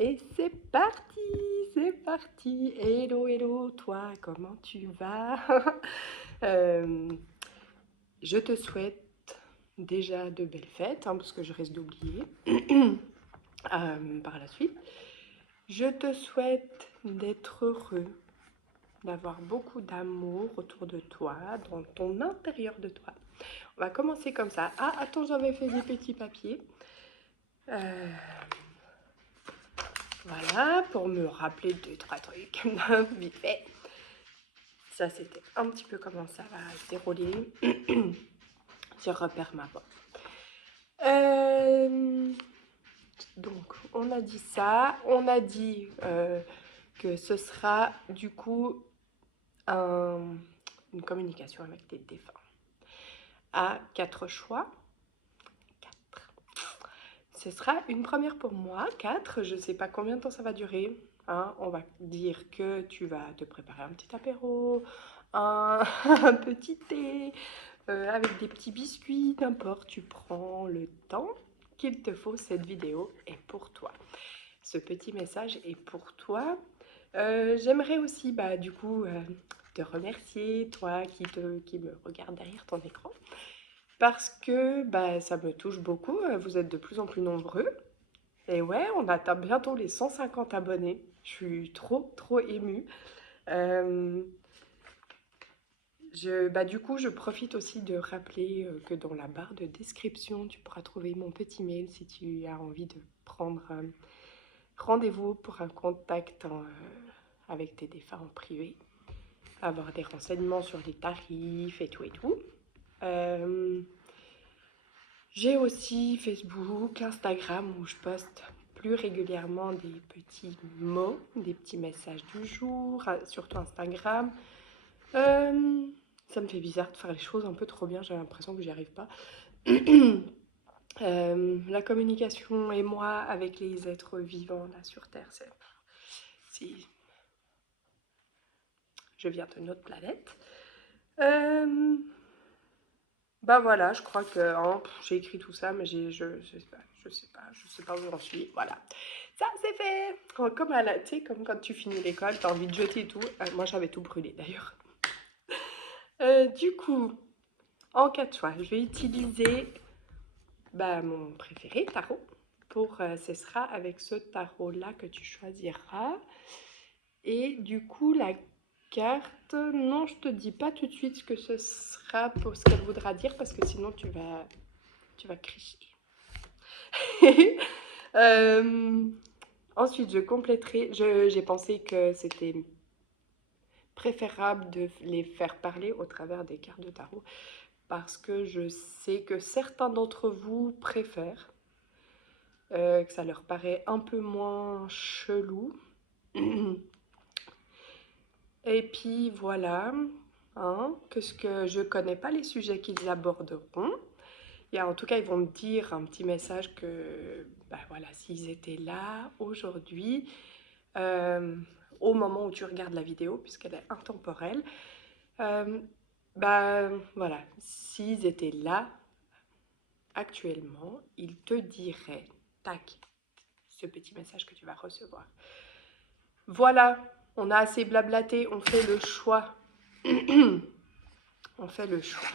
Et c'est parti, c'est parti. Hello, hello, toi, comment tu vas? Euh, je te souhaite déjà de belles fêtes, hein, parce que je risque d'oublier par la suite. Je te souhaite d'être heureux, d'avoir beaucoup d'amour autour de toi, dans ton intérieur de toi. On va commencer comme ça. Ah, attends, j'avais fait des petits papiers. Euh, voilà, pour me rappeler deux, trois trucs, vite fait. Ça, c'était un petit peu comment ça va se dérouler. Je repère ma voix. Euh, donc, on a dit ça. On a dit que ce sera du coup une communication avec des défunts. À 4 choix. 4. Ce sera une première pour moi. 4. Je ne sais pas combien de temps ça va durer. Hein, on va dire que tu vas te préparer un petit apéro, un petit thé, avec des petits biscuits, n'importe, tu prends le temps qu'il te faut, cette vidéo est pour toi. Ce petit message est pour toi. J'aimerais aussi, du coup, te remercier, toi qui me regarde derrière ton écran, parce que ça me touche beaucoup, vous êtes de plus en plus nombreux. Et ouais, on atteint bientôt les 150 abonnés. Je suis trop, trop émue. Euh, du coup, je profite aussi de rappeler que dans la barre de description, tu pourras trouver mon petit mail si tu as envie de prendre rendez-vous pour un contact avec tes défunts en privé, avoir des renseignements sur les tarifs et tout et tout. J'ai aussi Facebook, Instagram où je poste plus régulièrement des petits mots, des petits messages du jour, surtout Instagram. Ça me fait bizarre de faire les choses un peu trop bien, j'ai l'impression que j'y arrive pas. La communication et moi avec les êtres vivants là sur Terre, c'est je viens d'une autre planète. Voilà, je crois que hein, j'ai écrit tout ça, mais je sais pas où j'en suis. Voilà, ça c'est fait. Comme à la, tu sais, comme quand tu finis l'école, t'as envie de jeter tout. Moi j'avais tout brûlé d'ailleurs. Du coup, en cas de choix, je vais utiliser mon préféré, tarot. Ce sera avec ce tarot-là que tu choisiras. Et du coup, la carte, non, je te dis pas tout de suite ce que ce sera pour ce qu'elle voudra dire parce que sinon tu vas crier. Ensuite, je compléterai. J'ai pensé que c'était préférable de les faire parler au travers des cartes de tarot parce que je sais que certains d'entre vous préfèrent, que ça leur paraît un peu moins chelou. Et puis voilà, hein, que je connais pas les sujets qu'ils aborderont. En tout cas, ils vont me dire un petit message que, voilà, s'ils étaient là aujourd'hui, euh, au moment où tu regardes la vidéo, puisqu'elle est intemporelle, euh, voilà, s'ils étaient là actuellement, ils te diraient, tac, ce petit message que tu vas recevoir. Voilà, on a assez blablaté, on fait le choix. On fait le choix.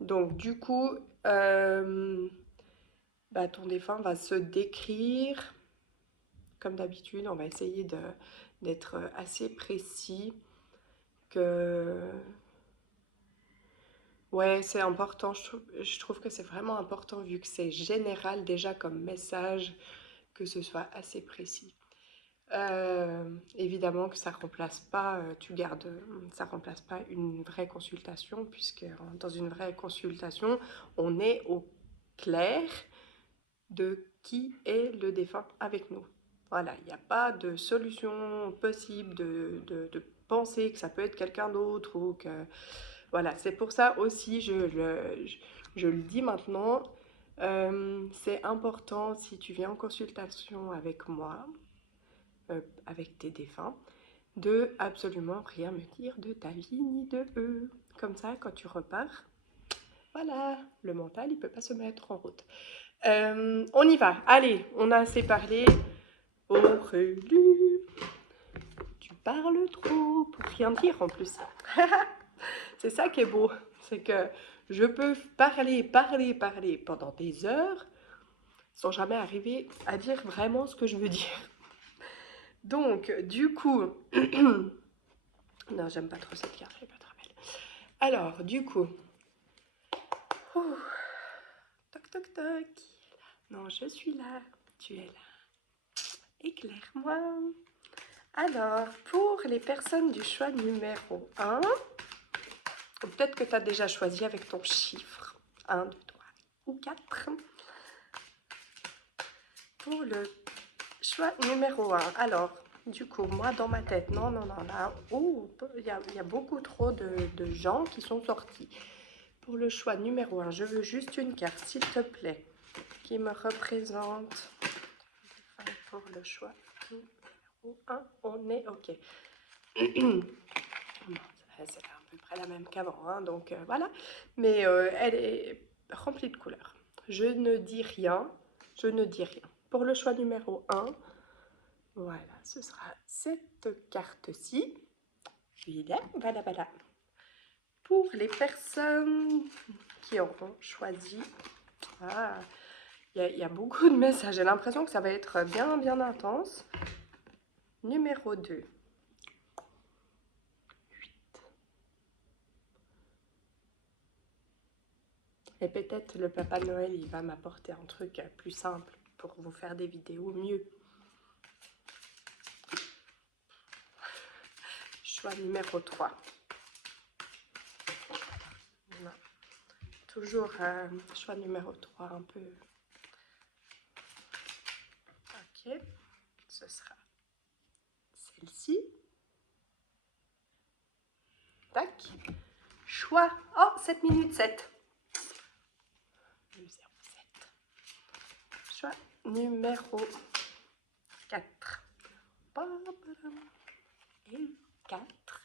Donc du coup, ton défunt va se décrire. Comme d'habitude, on va essayer d'être assez précis. Que ouais, c'est important. Je trouve que c'est vraiment important vu que c'est général déjà comme message que ce soit assez précis. Évidemment que ça remplace pas, ça remplace pas une vraie consultation puisque dans une vraie consultation, on est au clair de qui est le défunt avec nous. Voilà, il n'y a pas de solution possible de penser que ça peut être quelqu'un d'autre ou que... Voilà, c'est pour ça aussi, je le dis maintenant, c'est important si tu viens en consultation avec moi, avec tes défunts, de absolument rien me dire de ta vie ni de eux. Comme ça, quand tu repars, voilà, le mental, il peut pas se mettre en route. On y va. Allez, on a assez parlé. Aurélie, tu parles trop pour rien dire en plus. C'est ça qui est beau. C'est que je peux parler pendant des heures sans jamais arriver à dire vraiment ce que je veux dire. Donc, du coup... non, j'aime pas trop cette carte, elle est pas très belle. Alors, du coup... Ouh. Toc, toc, toc. Non, je suis là. Tu es là. Éclaire-moi. Alors, pour les personnes du choix numéro 1, peut-être que tu as déjà choisi avec ton chiffre. 1, 2, 3 ou 4. Pour le choix numéro 1. Alors, du coup, moi dans ma tête, non, là, oh, il y a beaucoup trop de gens qui sont sortis. Pour le choix numéro 1, je veux juste une carte, s'il te plaît, qui me représente. Pour le choix numéro 1, on est OK. C'est à peu près la même qu'avant, hein, donc voilà. Mais elle est remplie de couleurs. Je ne dis rien, je ne dis rien. Pour le choix numéro 1, voilà, ce sera cette carte-ci. Voilà. Pour les personnes qui auront choisi... Ah, il y a beaucoup de messages. J'ai l'impression que ça va être bien intense. Numéro 2. 8. Et peut-être le Papa Noël, il va m'apporter un truc plus simple pour vous faire des vidéos mieux. Choix numéro 3. Non. Toujours choix numéro 3, un peu... Ok, ce sera celle-ci. Tac. Choix. Oh, 7 minutes 7. Choix numéro 4. Et 4.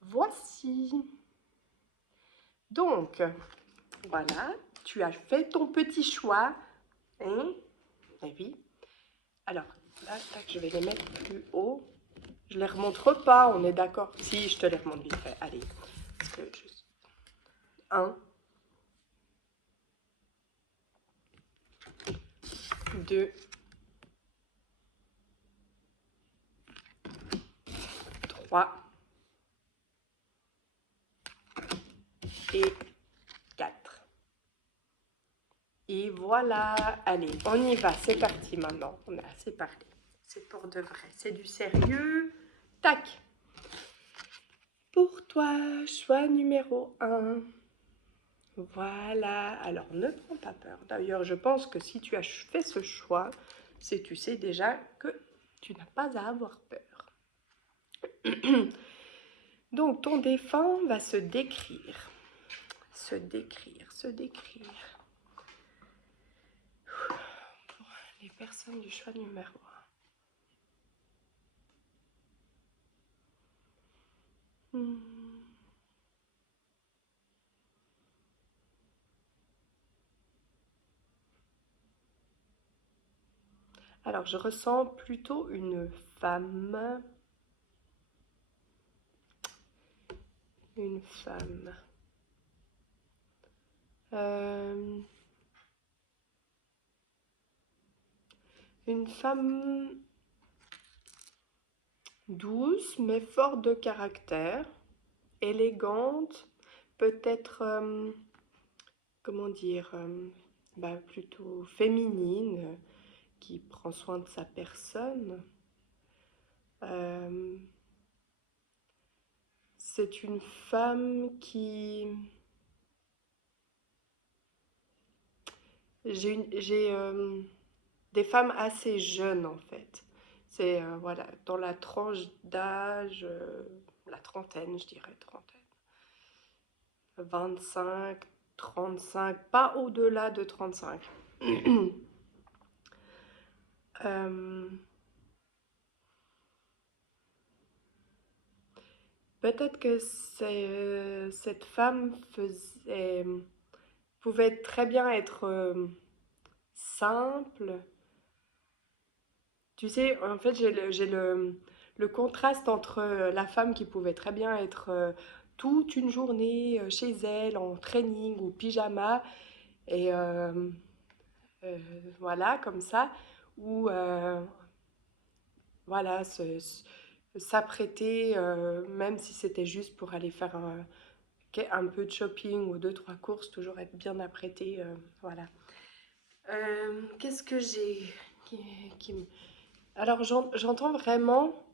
Voici. Donc, voilà, tu as fait ton petit choix. Hein? Et oui. Alors, là, tac, je vais les mettre plus haut. Je les remontre pas, on est d'accord. Si, je te les remonte vite fait. Allez. Parce que je... 1, 2, 3 et 4. Et voilà, allez, on y va, c'est parti maintenant. On a assez parlé. C'est pour de vrai, c'est du sérieux. Tac. Pour toi, choix numéro 1. Voilà, alors ne prends pas peur. D'ailleurs, je pense que si tu as fait ce choix, c'est tu sais déjà que tu n'as pas à avoir peur. Donc, ton défunt va se décrire. Se décrire. Pour les personnes du choix numéro 1. Alors, je ressens plutôt une femme. Une femme. Une femme douce, mais forte de caractère, élégante, peut-être, comment dire, plutôt féminine, qui prend soin de sa personne. C'est une femme qui... J'ai des femmes assez jeunes en fait. C'est voilà, dans la tranche d'âge, la trentaine, je dirais, trentaine. 25, 35, pas au-delà de 35. Peut-être que cette femme pouvait très bien être simple. Tu sais, en fait, le contraste entre la femme qui pouvait très bien être toute une journée chez elle en training ou pyjama et euh, voilà, comme ça, ou voilà, s'apprêter, même si c'était juste pour aller faire un peu de shopping ou deux, trois courses, toujours être bien apprêté, voilà. Qu'est-ce que j'ai qui, qui Alors j'entends vraiment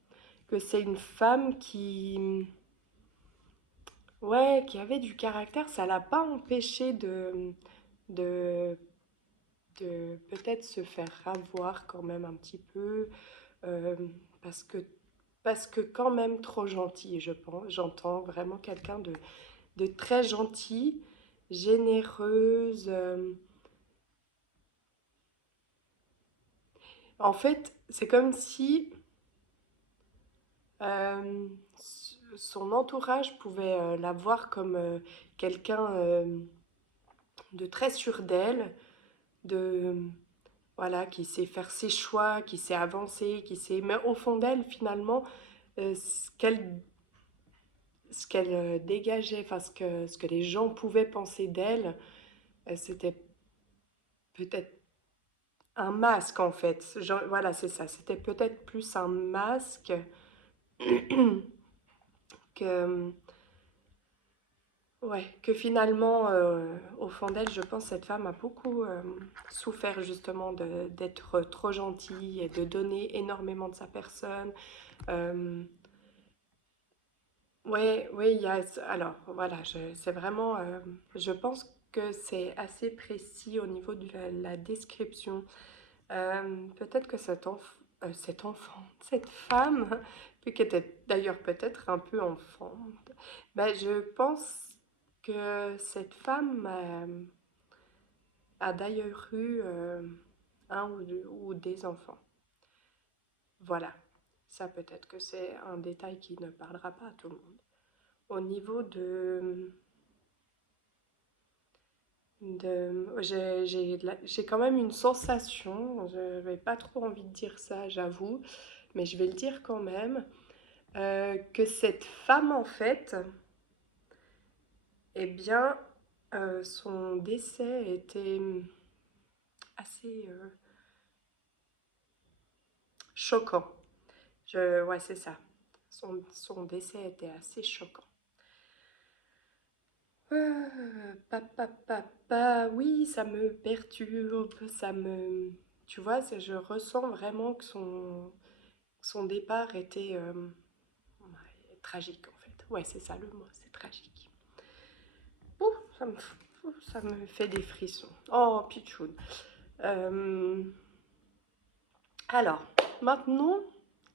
que c'est une femme ouais, qui avait du caractère. Ça l'a pas empêché de, de peut-être se faire avoir quand même un petit peu, euh, parce que, parce que quand même trop gentil, je pense. J'entends vraiment quelqu'un de très gentil, généreuse. En fait, c'est comme si Euh, son entourage pouvait la voir comme quelqu'un de très sûr d'elle, de voilà, qui sait faire ses choix, qui sait avancer, qui sait. Mais au fond d'elle, finalement, ce qu'elle dégageait, enfin ce que les gens pouvaient penser d'elle, c'était peut-être un masque en fait. Voilà, c'est ça. C'était peut-être plus un masque que ouais, que finalement, au fond d'elle, je pense, cette femme a beaucoup souffert justement d'être trop gentille et de donner énormément de sa personne. Euh, ouais, oui, alors voilà, c'est vraiment, je pense que c'est assez précis au niveau de la description. Peut-être que cet enfant, cette femme, qui était d'ailleurs peut-être un peu enfant, ben, je pense que cette femme a d'ailleurs eu un ou deux ou des enfants. Voilà. Ça peut-être que c'est un détail qui ne parlera pas à tout le monde. Au niveau j'ai quand même une sensation, je n'avais pas trop envie de dire ça, j'avoue, mais je vais le dire quand même, que cette femme, en fait, eh bien, son décès était assez choquant. Ouais, c'est ça. Son décès était assez choquant. Oui, ça me perturbe, tu vois, je ressens vraiment que son départ était ouais, tragique en fait. Ouais, c'est ça le mot, c'est tragique. Ouh, ça me fait des frissons. Oh, Pichoun. Euh, alors, maintenant,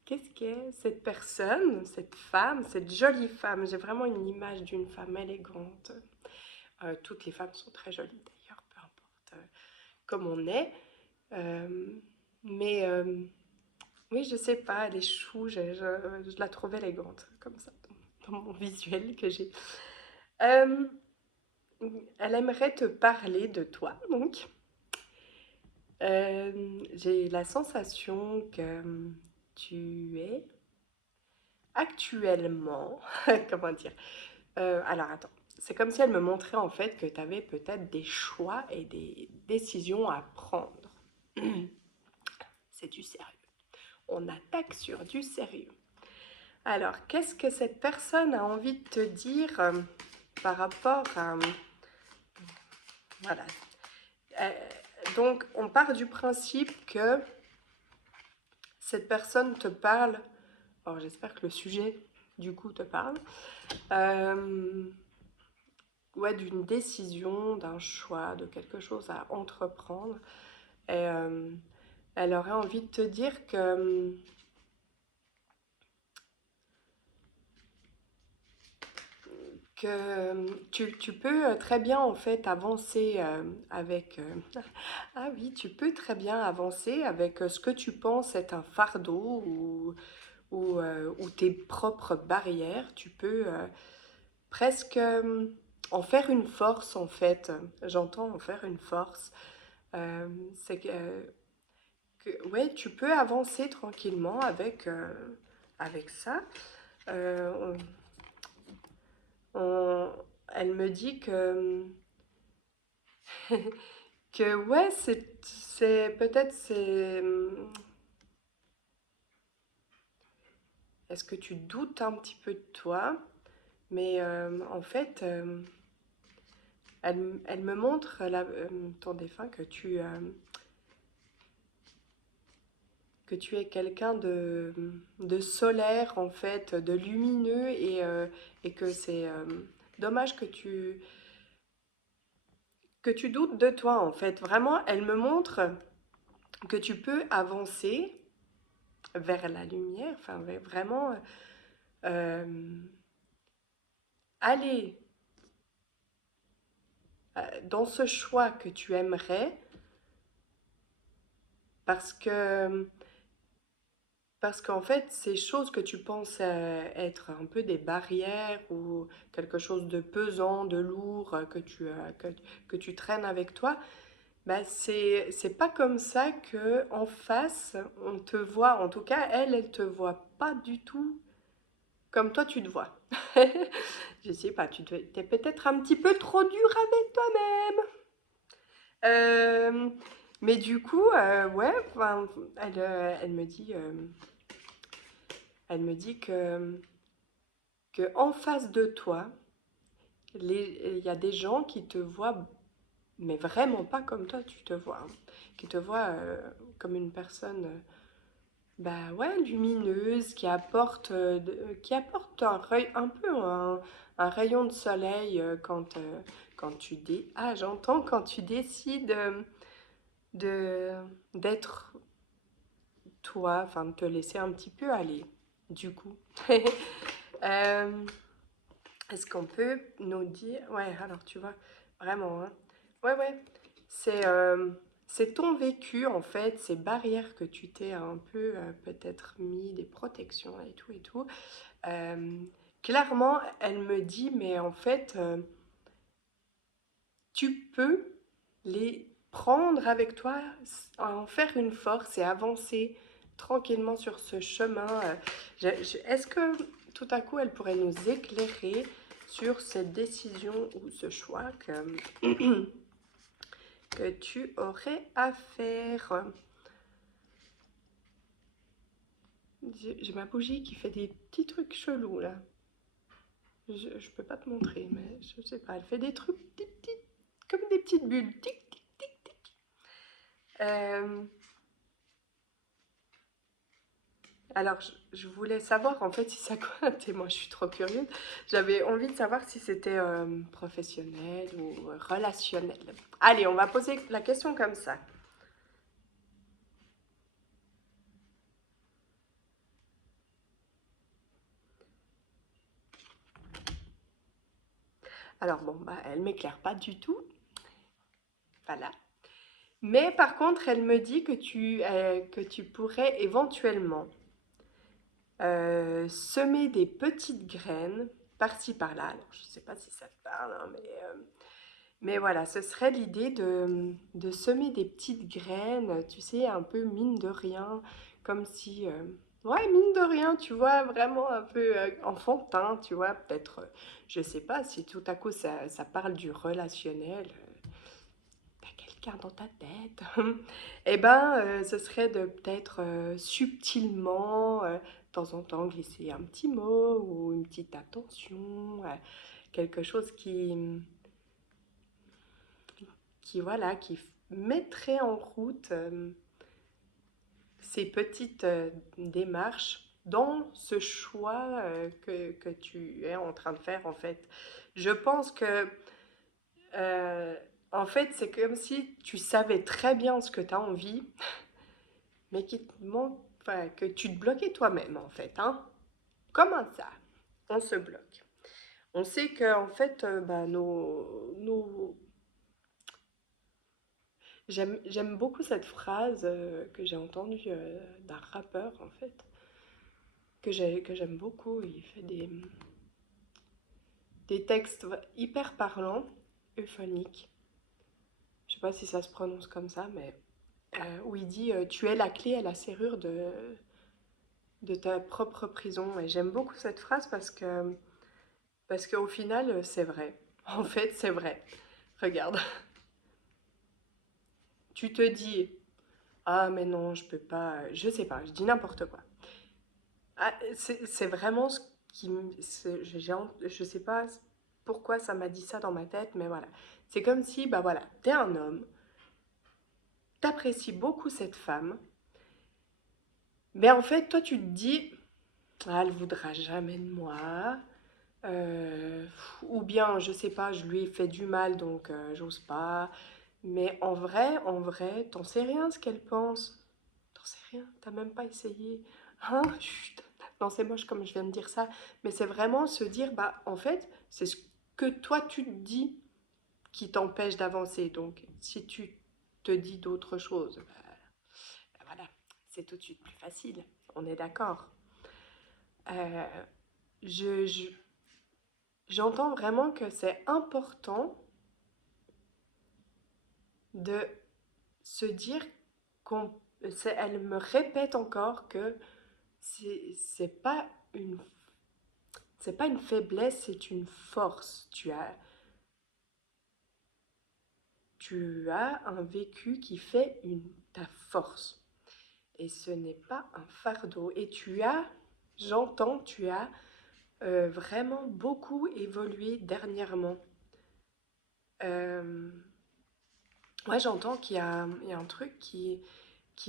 qu'est-ce qu'est cette personne, cette femme, cette jolie femme? J'ai vraiment une image d'une femme élégante. Toutes les femmes sont très jolies d'ailleurs, peu importe comme on est. Euh, mais oui, je sais pas, elle est chou, je la trouve élégante, comme ça, dans mon visuel que j'ai. Euh, Elle aimerait te parler de toi, donc. J'ai la sensation que tu es actuellement, comment dire, alors attends, c'est comme si elle me montrait en fait que tu avais peut-être des choix et des décisions à prendre. C'est du sérieux. On attaque sur du sérieux. Alors, qu'est-ce que cette personne a envie de te dire par rapport à... Voilà. Euh, donc, on part du principe que cette personne te parle... Alors, j'espère que le sujet, du coup, te parle. Ouais, d'une décision, d'un choix, de quelque chose à entreprendre. Et elle aurait envie de te dire que tu peux très bien en fait avancer avec... ah oui, tu peux très bien avancer avec ce que tu penses être un fardeau ou tes propres barrières. Tu peux presque en faire une force en fait. J'entends en faire une force. C'est ouais, tu peux avancer tranquillement avec ça. Euh, on- Elle me dit que ouais, peut-être est-ce que tu doutes un petit peu de toi? Mais en fait, elle me montre ton défunt que tu es quelqu'un de solaire en fait, de lumineux et que c'est dommage que tu doutes de toi en fait. Vraiment, elle me montre que tu peux avancer vers la lumière, enfin vraiment euh, aller dans ce choix que tu aimerais parce que parce qu'en fait, ces choses que tu penses être un peu des barrières ou quelque chose de pesant, de lourd que tu traînes avec toi, bah c'est pas comme ça que en face on te voit. En tout cas, elle te voit pas du tout comme toi tu te vois. Je sais pas, t'es peut-être un petit peu trop dur avec toi-même. Euh, mais du coup, ouais, enfin, elle me dit que en face de toi, il y a des gens qui te voient, mais vraiment pas comme toi tu te vois, hein, qui te voient comme une personne, bah ouais, lumineuse, qui apporte un peu un rayon de soleil quand j'entends quand tu décides de d'être toi, enfin de te laisser un petit peu aller, du coup. Euh, Est-ce qu'on peut nous dire... Ouais, alors tu vois, vraiment, hein. Ouais, ouais, c'est c'est ton vécu, en fait, ces barrières que tu t'es un peu peut-être mis, des protections et tout et tout. Euh, Clairement, elle me dit, mais en fait, tu peux les prendre avec toi, en faire une force et avancer tranquillement sur ce chemin. Est-ce que tout à coup, elle pourrait nous éclairer sur cette décision ou ce choix que tu aurais à faire? J'ai ma bougie qui fait des petits trucs chelous là. Je peux pas te montrer, mais je sais pas. Elle fait des trucs comme des petites bulles. Tic, tic, tic, tic. Euh, Alors, je voulais savoir en fait si ça comptait. Moi, je suis trop curieuse. J'avais envie de savoir si c'était professionnel ou relationnel. Allez, on va poser la question comme ça. Alors, bon, bah, elle m'éclaire pas du tout. Voilà. Mais par contre, elle me dit que tu pourrais éventuellement semer des petites graines par-ci par-là. Alors, je ne sais pas si ça te parle, hein, mais voilà, ce serait l'idée de semer des petites graines, tu sais, un peu mine de rien, comme si, ouais, mine de rien, tu vois, vraiment un peu enfantin, tu vois, peut-être, je sais pas, si tout à coup ça parle du relationnel, t'as quelqu'un dans ta tête, eh ben, ce serait de peut-être subtilement, de temps en temps, glisser un petit mot ou une petite attention, quelque chose voilà, mettrait en route ces petites démarches dans ce choix que tu es en train de faire en fait. Je pense que euh, en fait c'est comme si tu savais très bien ce que tu as envie, mais qui te manque, enfin, que tu te bloquais toi-même en fait, hein. Comment ça? On se bloque. On sait que en fait, bah, j'aime beaucoup cette phrase que j'ai entendue d'un rappeur en fait, que j'aime beaucoup. Il fait des textes hyper parlants, euphoniques. Je sais pas si ça se prononce comme ça, mais où il dit tu es la clé et la serrure de ta propre prison. Et j'aime beaucoup cette phrase parce qu'au final, c'est vrai. En fait, c'est vrai. Regarde, tu te dis, ah mais non, je peux pas, je sais pas, je dis n'importe quoi. Ah, c'est vraiment ce qui me... Je sais pas pourquoi ça m'a dit ça dans ma tête, mais voilà. C'est comme si, bah voilà, t'es un homme, t'apprécies beaucoup cette femme, mais en fait, toi, tu te dis, ah, elle voudra jamais de moi, euh, ou bien, je sais pas, je lui ai fait du mal, donc j'ose pas. Mais en vrai, t'en sais rien ce qu'elle pense. T'en sais rien, t'as même pas essayé. Hein? Chut. Non, c'est moche comme je viens de dire ça, mais c'est vraiment se dire, bah, en fait, c'est ce que toi tu te dis qui t'empêche d'avancer. Donc, si tu te dis d'autres choses, bah, voilà, c'est tout de suite plus facile. On est d'accord. Euh, je, je- J'entends vraiment que c'est important de se dire qu'on... Elle me répète encore que c'est pas une c'est pas une faiblesse, c'est une force. Tu as un vécu qui fait ta force. Et ce n'est pas un fardeau. Et j'entends, tu as vraiment beaucoup évolué dernièrement. Euh, ouais, j'entends il y a un truc qui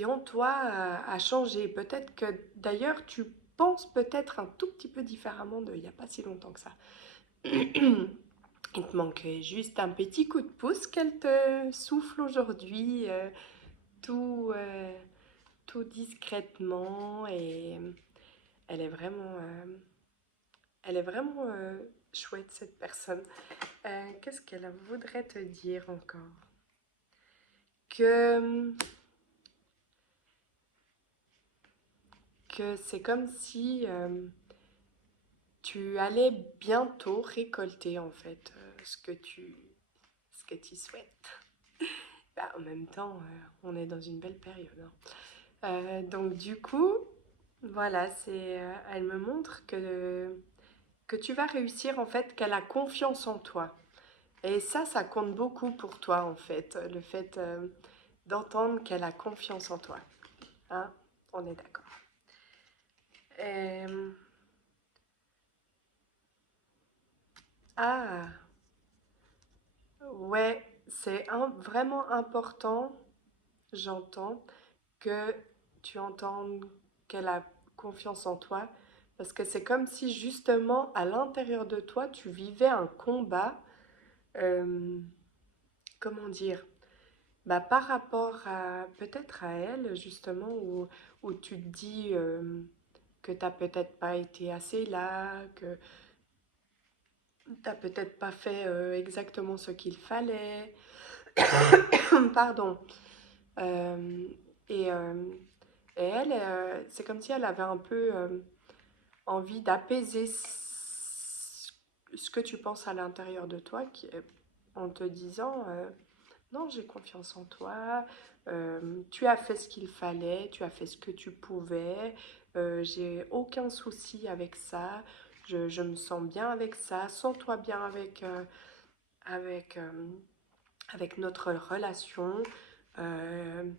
en toi a changé. Peut-être que d'ailleurs tu penses peut-être un tout petit peu différemment il n'y a pas si longtemps que ça. Il te manquait juste un petit coup de pouce qu'elle te souffle aujourd'hui, tout, tout discrètement. Et elle est vraiment, euh, elle est vraiment chouette, cette personne. Qu'est-ce qu'elle voudrait te dire encore? Que, que c'est comme si tu allais bientôt récolter en fait ce que tu souhaites. Bah, en même temps, on est dans une belle période, hein. Donc du coup, voilà, elle me montre que tu vas réussir en fait, qu'elle a confiance en toi. Et ça compte beaucoup pour toi en fait, le fait d'entendre qu'elle a confiance en toi. Hein? On est d'accord. Euh, ah, ouais, vraiment important, j'entends, que tu entendes qu'elle a confiance en toi, parce que c'est comme si justement à l'intérieur de toi, tu vivais un combat, euh, comment dire, bah, par rapport à peut-être à elle, justement, où tu te dis que t'as peut-être pas été assez là, que t'as peut-être pas fait exactement ce qu'il fallait. Pardon. Euh, et, euh, et elle, c'est comme si elle avait un peu envie d'apaiser ce que tu penses à l'intérieur de toi en te disant non, j'ai confiance en toi, tu as fait ce qu'il fallait, tu as fait ce que tu pouvais, j'ai aucun souci avec ça, je me sens bien avec ça, sens-toi bien avec, avec notre relation. Euh,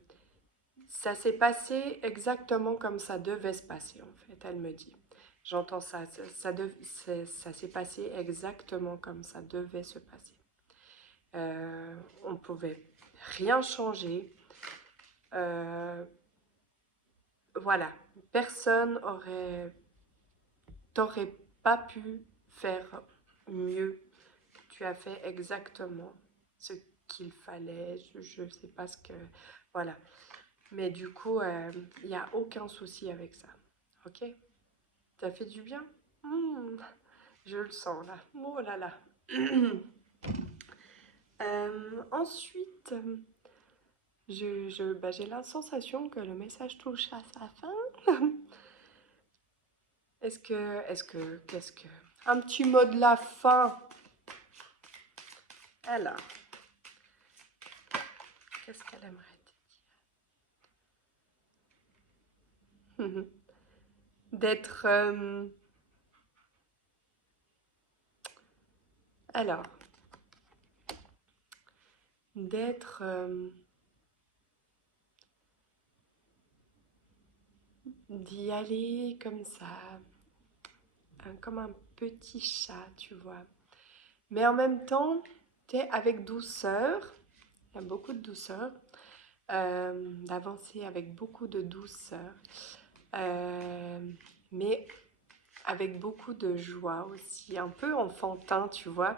Ça s'est passé exactement comme ça devait se passer, en fait, elle me dit. J'entends ça, ça s'est passé exactement comme ça devait se passer. On ne pouvait rien changer. Euh, voilà, personne t'aurait pas pu faire mieux. Tu as fait exactement ce qu'il fallait. Je ne sais pas ce que... Voilà. Mais du coup, il n'y a aucun souci avec ça. Ok? Ça fait du bien? Hmm, je le sens là. Oh là là. Ensuite, bah, j'ai la sensation que le message touche à sa fin. Qu'est-ce que... Un petit mot de la fin. Alors, Qu'est-ce qu'elle aimerait te dire? D'être... alors, d'être... d'y aller comme ça, comme un petit chat, tu vois. Mais en même temps, tu es avec douceur, il y a beaucoup de douceur, d'avancer avec beaucoup de douceur, mais avec beaucoup de joie aussi, un peu enfantin, tu vois,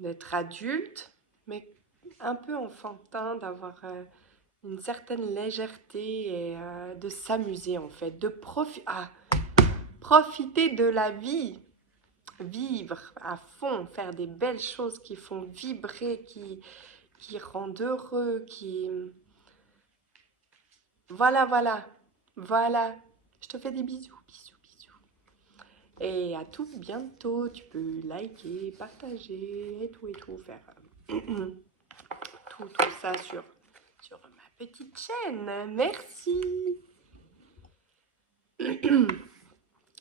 d'être adulte, mais un peu enfantin, d'avoir une certaine légèreté et de s'amuser en fait, de profiter de la vie, vivre à fond, faire des belles choses qui font vibrer, qui rendent heureux, qui... Voilà, voilà, voilà. Je te fais des bisous, bisous, bisous. Et à tout bientôt. Tu peux liker, partager et tout, faire tout ça sur ma petite chaîne. Merci.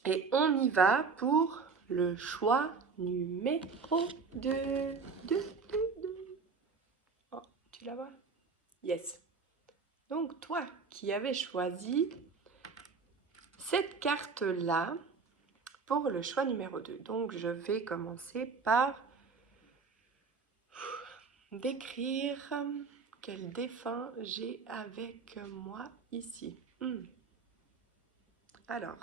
Et on y va pour le choix numéro 2. Oh, tu la vois? Yes. Donc toi qui avais choisi cette carte-là pour le choix numéro 2. Donc je vais commencer par décrire quel défunt j'ai avec moi ici. Alors,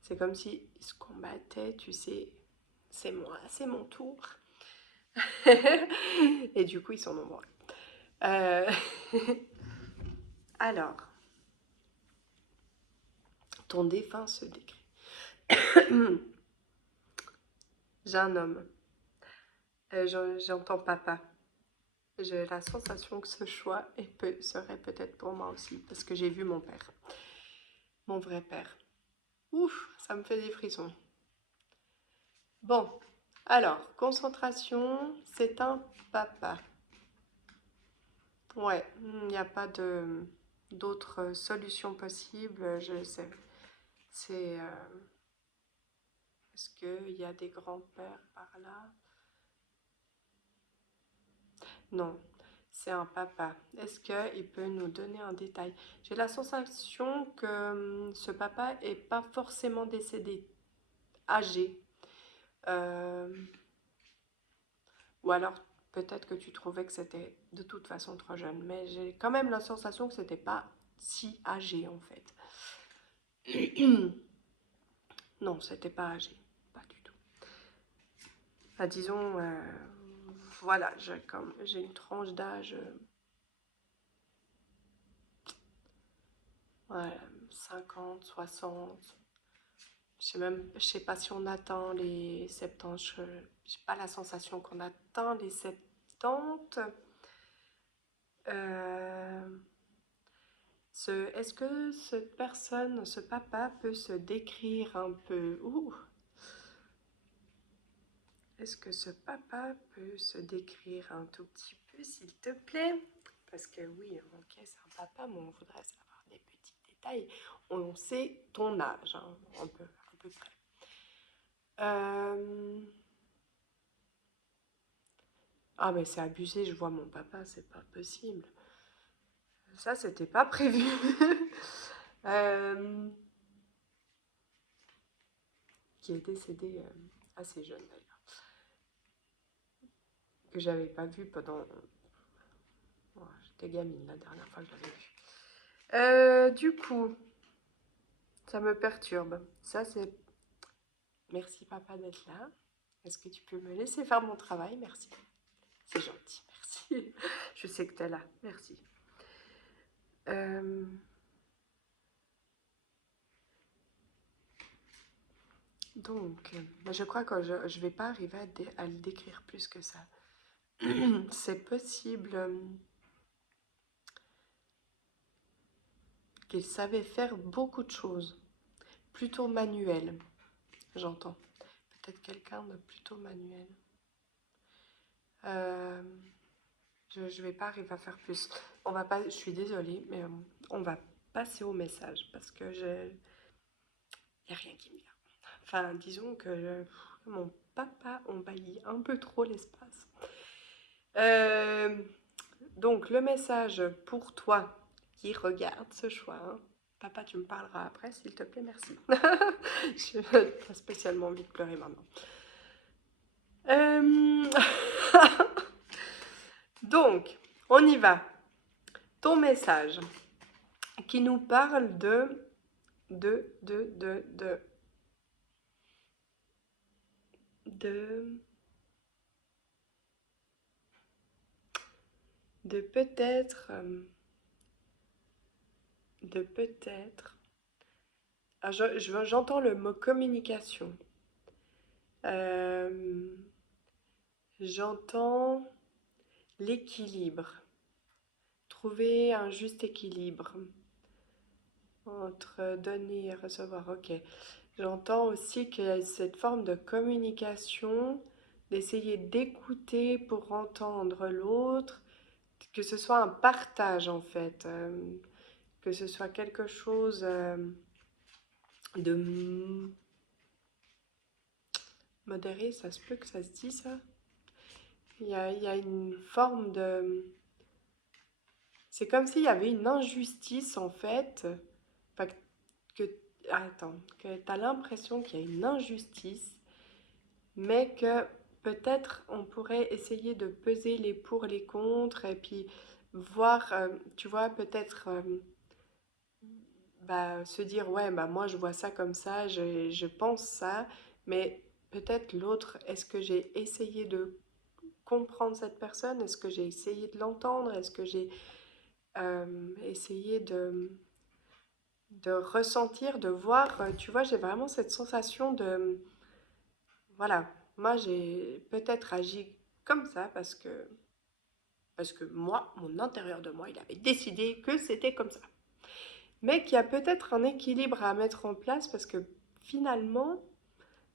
c'est comme s'ils se combattaient, tu sais, c'est moi, c'est mon tour. Et du coup, ils sont nombreux. Alors, ton défunt se décrit. J'ai un homme. J'entends papa. J'ai la sensation que ce choix serait peut-être pour moi aussi, parce que j'ai vu mon père, mon vrai père. Ouf, ça me fait des frissons. Bon, alors, concentration, c'est un papa. Ouais, il n'y a pas d'autres solutions possibles, je sais. C'est... est-ce qu'il y a des grands-pères par là? Non, c'est un papa. Est-ce qu'il peut nous donner un détail? J'ai la sensation que ce papa n'est pas forcément décédé, âgé. Euh, ou alors peut-être que tu trouvais que c'était de toute façon trop jeune. Mais j'ai quand même la sensation que c'était pas si âgé en fait. Non, c'était pas âgé. Pas du tout. Bah, disons, voilà, j'ai une tranche d'âge... ouais, 50, 60. Je sais pas si on atteint les 70. Je n'ai pas la sensation qu'on atteint les 70. Est-ce que cette personne, ce papa, peut se décrire un peu? Est-ce que ce papa peut se décrire un tout petit peu, s'il te plaît? Parce que oui, ok, c'est un papa, mais on voudrait savoir des petits détails. On sait ton âge, hein, à peu près. Ah, mais c'est abusé, je vois mon papa, c'est pas possible. Ça, c'était pas prévu. Qui est décédé assez jeune d'ailleurs. Que j'avais pas vu pendant... oh, j'étais gamine la dernière fois que je l'avais vu. Du coup, ça me perturbe. Ça, c'est... Merci papa d'être là. Est-ce que tu peux me laisser faire mon travail? Merci. C'est gentil, merci. Je sais que tu es là. Merci. Donc, je crois que je ne vais pas arriver à le décrire plus que ça. C'est possible qu'il savait faire beaucoup de choses, plutôt manuelles, j'entends. Peut-être quelqu'un de plutôt manuel. Euh, je vais pas arriver à faire plus. On va pas, je suis désolée, mais on va passer au message parce que y a rien qui me vient. Enfin, disons que mon papa envahit un peu trop l'espace. Euh, donc, le message pour toi qui regarde ce choix, hein. Papa, tu me parleras après, s'il te plaît, merci. Je n'ai pas spécialement envie de pleurer maintenant. Euh, Donc, on y va. Ton message qui nous parle de, de, de peut-être, de peut-être. Ah, j'entends le mot communication. Euh, J'entends l'équilibre. Trouver un juste équilibre entre donner et recevoir. Ok. J'entends aussi qu'il y a cette forme de communication, d'essayer d'écouter pour entendre l'autre, que ce soit un partage en fait, que ce soit quelque chose de modéré, ça se peut que ça se dise ça. Il y a une forme de... C'est comme s'il y avait une injustice en fait, enfin, que, attends, que tu as l'impression qu'il y a une injustice, mais que peut-être on pourrait essayer de peser les pour, les contre, et puis voir, tu vois, peut-être bah, se dire, ouais, bah, moi je vois ça comme ça, je pense ça, mais peut-être l'autre, est-ce que j'ai essayé de comprendre cette personne? Est-ce que j'ai essayé de l'entendre? Est-ce que j'ai essayé de ressentir, de voir? Tu vois, j'ai vraiment cette sensation de, voilà, moi j'ai peut-être agi comme ça parce que moi, mon intérieur de moi, il avait décidé que c'était comme ça. Mais qu'il y a peut-être un équilibre à mettre en place parce que finalement,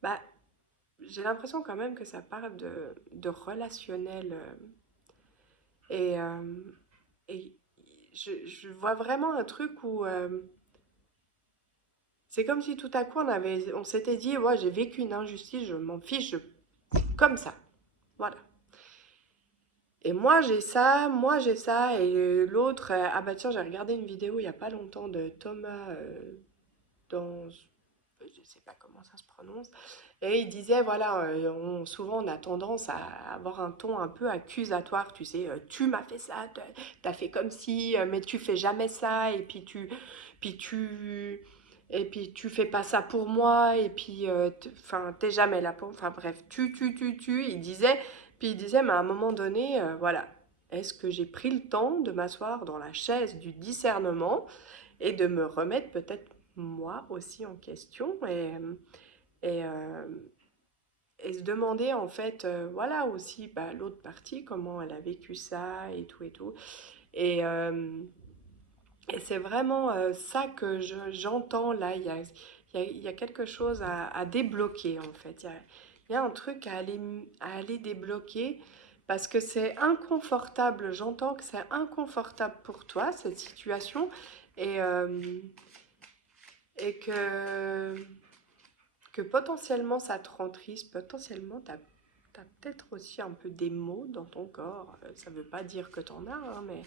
bah, j'ai l'impression quand même que ça parle de relationnel et, et je vois vraiment un truc où c'est comme si tout à coup on s'était dit, ouais, j'ai vécu une injustice, je m'en fiche, comme ça, voilà. Et moi j'ai ça, et l'autre, ah bah tiens, j'ai regardé une vidéo il y a pas longtemps de Thomas dans, je sais pas comment ça se prononce, et il disait, voilà, souvent on a tendance à avoir un ton un peu accusatoire, tu sais, tu m'as fait ça, t'as fait comme si, mais tu fais jamais ça, puis tu, et puis tu fais pas ça pour moi, et puis, enfin, t'es jamais là pour, enfin bref, il disait, puis il disait, mais à un moment donné, voilà, est-ce que j'ai pris le temps de m'asseoir dans la chaise du discernement et de me remettre peut-être moi aussi en question et, euh, et se demander en fait, voilà aussi bah, l'autre partie, comment elle a vécu ça et tout et tout. Et, euh, et c'est vraiment ça que j'entends là, il y a quelque chose à débloquer en fait. Il y a un truc à aller débloquer parce que c'est inconfortable, j'entends que c'est inconfortable pour toi cette situation et, euh, et que potentiellement ça te rend triste, potentiellement tu as peut-être aussi un peu des maux dans ton corps. Ça ne veut pas dire que tu en as, hein, mais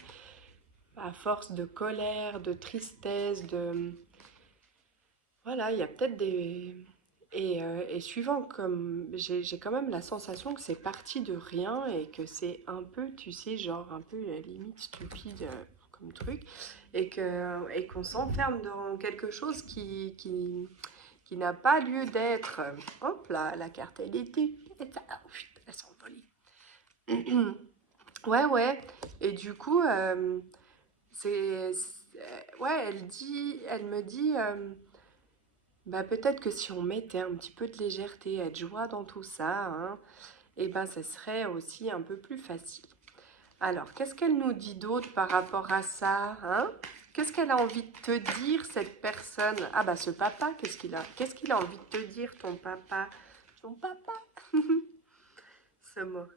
à force de colère, de tristesse, de... Voilà, il y a peut-être des... Et suivant, comme j'ai quand même la sensation que c'est parti de rien et que c'est un peu, tu sais, genre un peu limite stupide comme truc, et qu'on s'enferme dans quelque chose qui n'a pas lieu d'être. Hop là, la carte, elle était... Elle s'est envolée. Ouais, ouais. Et du coup, ouais, elle me dit, bah peut-être que si on mettait un petit peu de légèreté et de joie dans tout ça, hein, et ben ça serait aussi un peu plus facile. Alors, qu'est-ce qu'elle nous dit d'autre par rapport à ça, hein? Qu'est-ce qu'elle a envie de te dire, cette personne? Ah bah ce papa, qu'est-ce qu'il a envie de te dire, ton papa? Ton papa? Ce mot.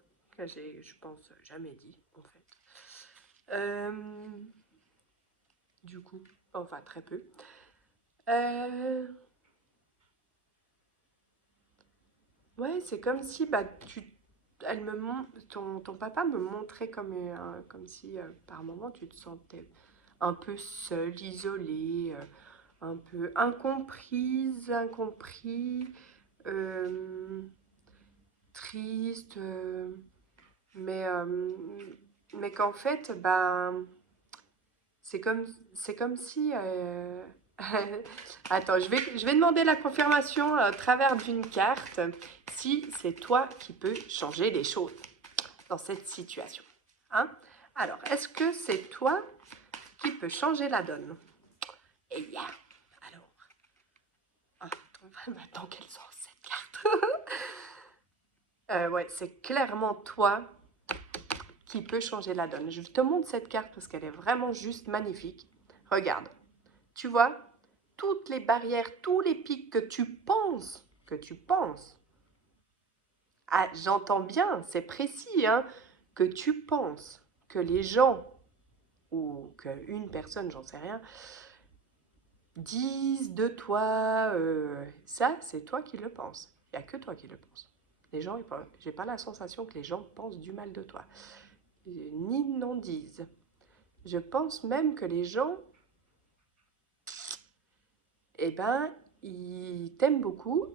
que j'ai, je pense, jamais dit, en fait. Du coup, enfin, très peu. Ouais, c'est comme si bah, ton papa me montrait comme si par moment tu te sentais un peu seule, isolée, un peu incomprise, incompris, euh, triste, mais, euh, mais qu'en fait, bah, c'est comme, c'est comme si... Attends, je vais demander la confirmation à travers d'une carte si c'est toi qui peux changer les choses dans cette situation. Hein? Alors, est-ce que c'est toi qui peux changer la donne? Eh bien, alors, attends, dans quel sens cette carte? Ouais, c'est clairement toi qui peut changer la donne. Je te montre cette carte parce qu'elle est vraiment juste magnifique. Regarde, tu vois, toutes les barrières, tous les pics que tu penses. Ah, j'entends bien, c'est précis, hein, que tu penses que les gens, ou qu'une personne, j'en sais rien, disent de toi, ça, c'est toi qui le penses. Il n'y a que toi qui le penses. Les gens, j'ai pas la sensation que les gens pensent du mal de toi, ni n'en disent. Je pense même que les gens, eh ben, ils t'aiment beaucoup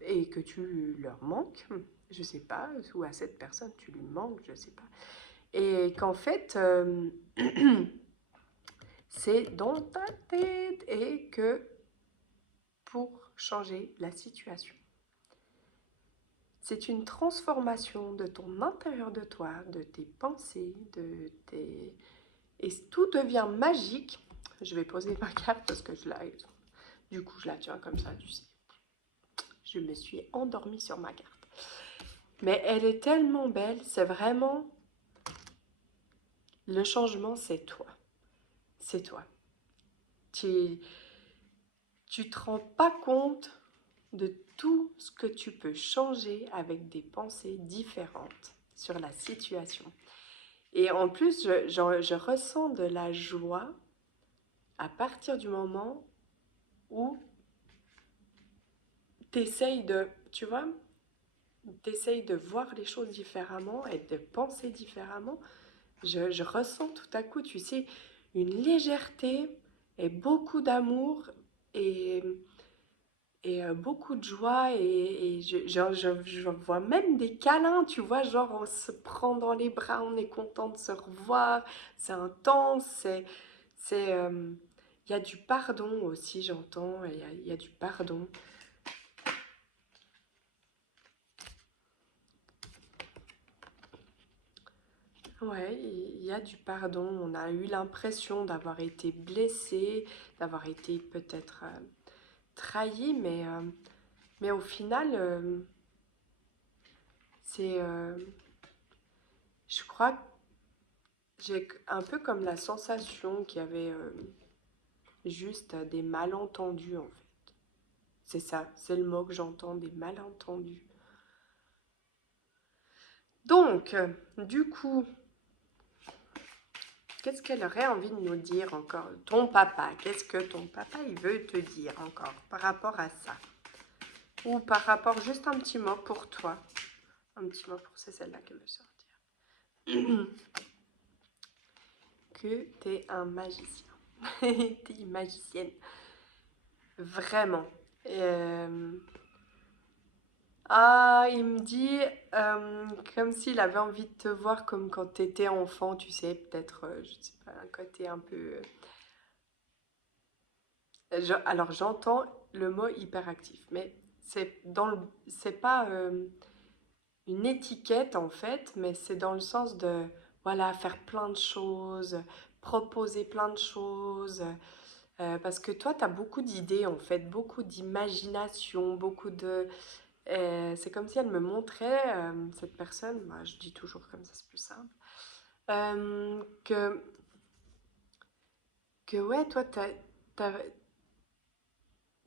et que tu leur manques, je sais pas, ou à cette personne tu lui manques, je sais pas. Et qu'en fait, c'est dans ta tête et que pour changer la situation. C'est une transformation de ton intérieur de toi, de tes pensées, de tes... Et tout devient magique. Je vais poser ma carte parce que du coup, je la tiens comme ça, tu sais. Je me suis endormie sur ma carte. Mais elle est tellement belle, c'est vraiment... Le changement, c'est toi. C'est toi. Tu te rends pas compte de tout ce que tu peux changer avec des pensées différentes sur la situation. Et en plus, je ressens de la joie à partir du moment où t'essayes de, tu vois, t'essayes de voir les choses différemment et de penser différemment. Je ressens tout à coup, tu sais, une légèreté et beaucoup d'amour et, beaucoup de joie et je vois même des câlins, tu vois, genre on se prend dans les bras, on est content de se revoir, c'est intense, il y a du pardon aussi, j'entends, il y a du pardon. Ouais, il y a du pardon. On a eu l'impression d'avoir été blessé, d'avoir été peut-être trahi, mais au final, c'est, je crois que j'ai un peu comme la sensation qu'il y avait juste des malentendus en fait. C'est ça, c'est le mot que j'entends, des malentendus. Donc, du coup, qu'est-ce qu'elle aurait envie de nous dire encore? Ton papa, qu'est-ce que ton papa il veut te dire encore par rapport à ça? Ou par rapport juste un petit mot pour toi. Un petit mot pour c'est celle-là qui veut sortir. Que t'es un magicien. T'es une magicienne. Vraiment. Ah, il me dit comme s'il avait envie de te voir comme quand t'étais enfant, tu sais, peut-être, je sais pas, un côté un peu... Alors j'entends le mot hyperactif, mais c'est pas une étiquette en fait, mais c'est dans le sens de voilà faire plein de choses, proposer plein de choses, parce que toi tu as beaucoup d'idées en fait, beaucoup d'imagination, beaucoup de c'est comme si elle me montrait cette personne, moi je dis toujours comme ça c'est plus simple, euh, que ouais toi t'as,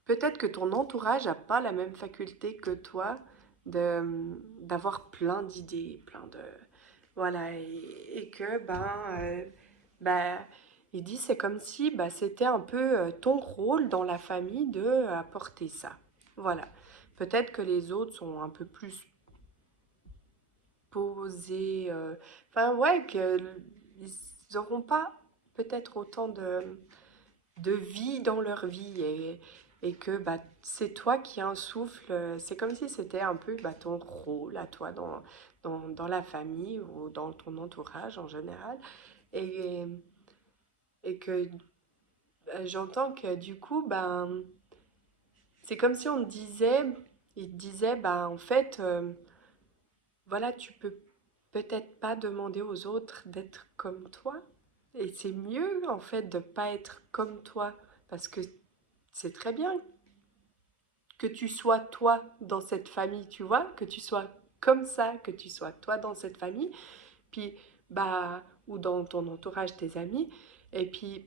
peut-être que ton entourage n'a pas la même faculté que toi d'avoir plein d'idées, plein de... Voilà, et que, bah, il dit c'est comme si c'était un peu ton rôle dans la famille de apporter ça. Voilà. Peut-être que les autres sont un peu plus posés. Enfin, ouais, qu'ils n'auront pas peut-être autant de vie dans leur vie et que c'est toi qui insouffles. C'est comme si c'était un peu ton rôle à toi dans la famille ou dans ton entourage en général. Et, et que j'entends que du coup, c'est comme si on te disait, il te disait, en fait, voilà, tu peux peut-être pas demander aux autres d'être comme toi. Et c'est mieux, en fait, de pas être comme toi. Parce que c'est très bien que tu sois toi dans cette famille, tu vois, que tu sois comme ça, que tu sois toi dans cette famille, puis ou dans ton entourage, tes amis, et puis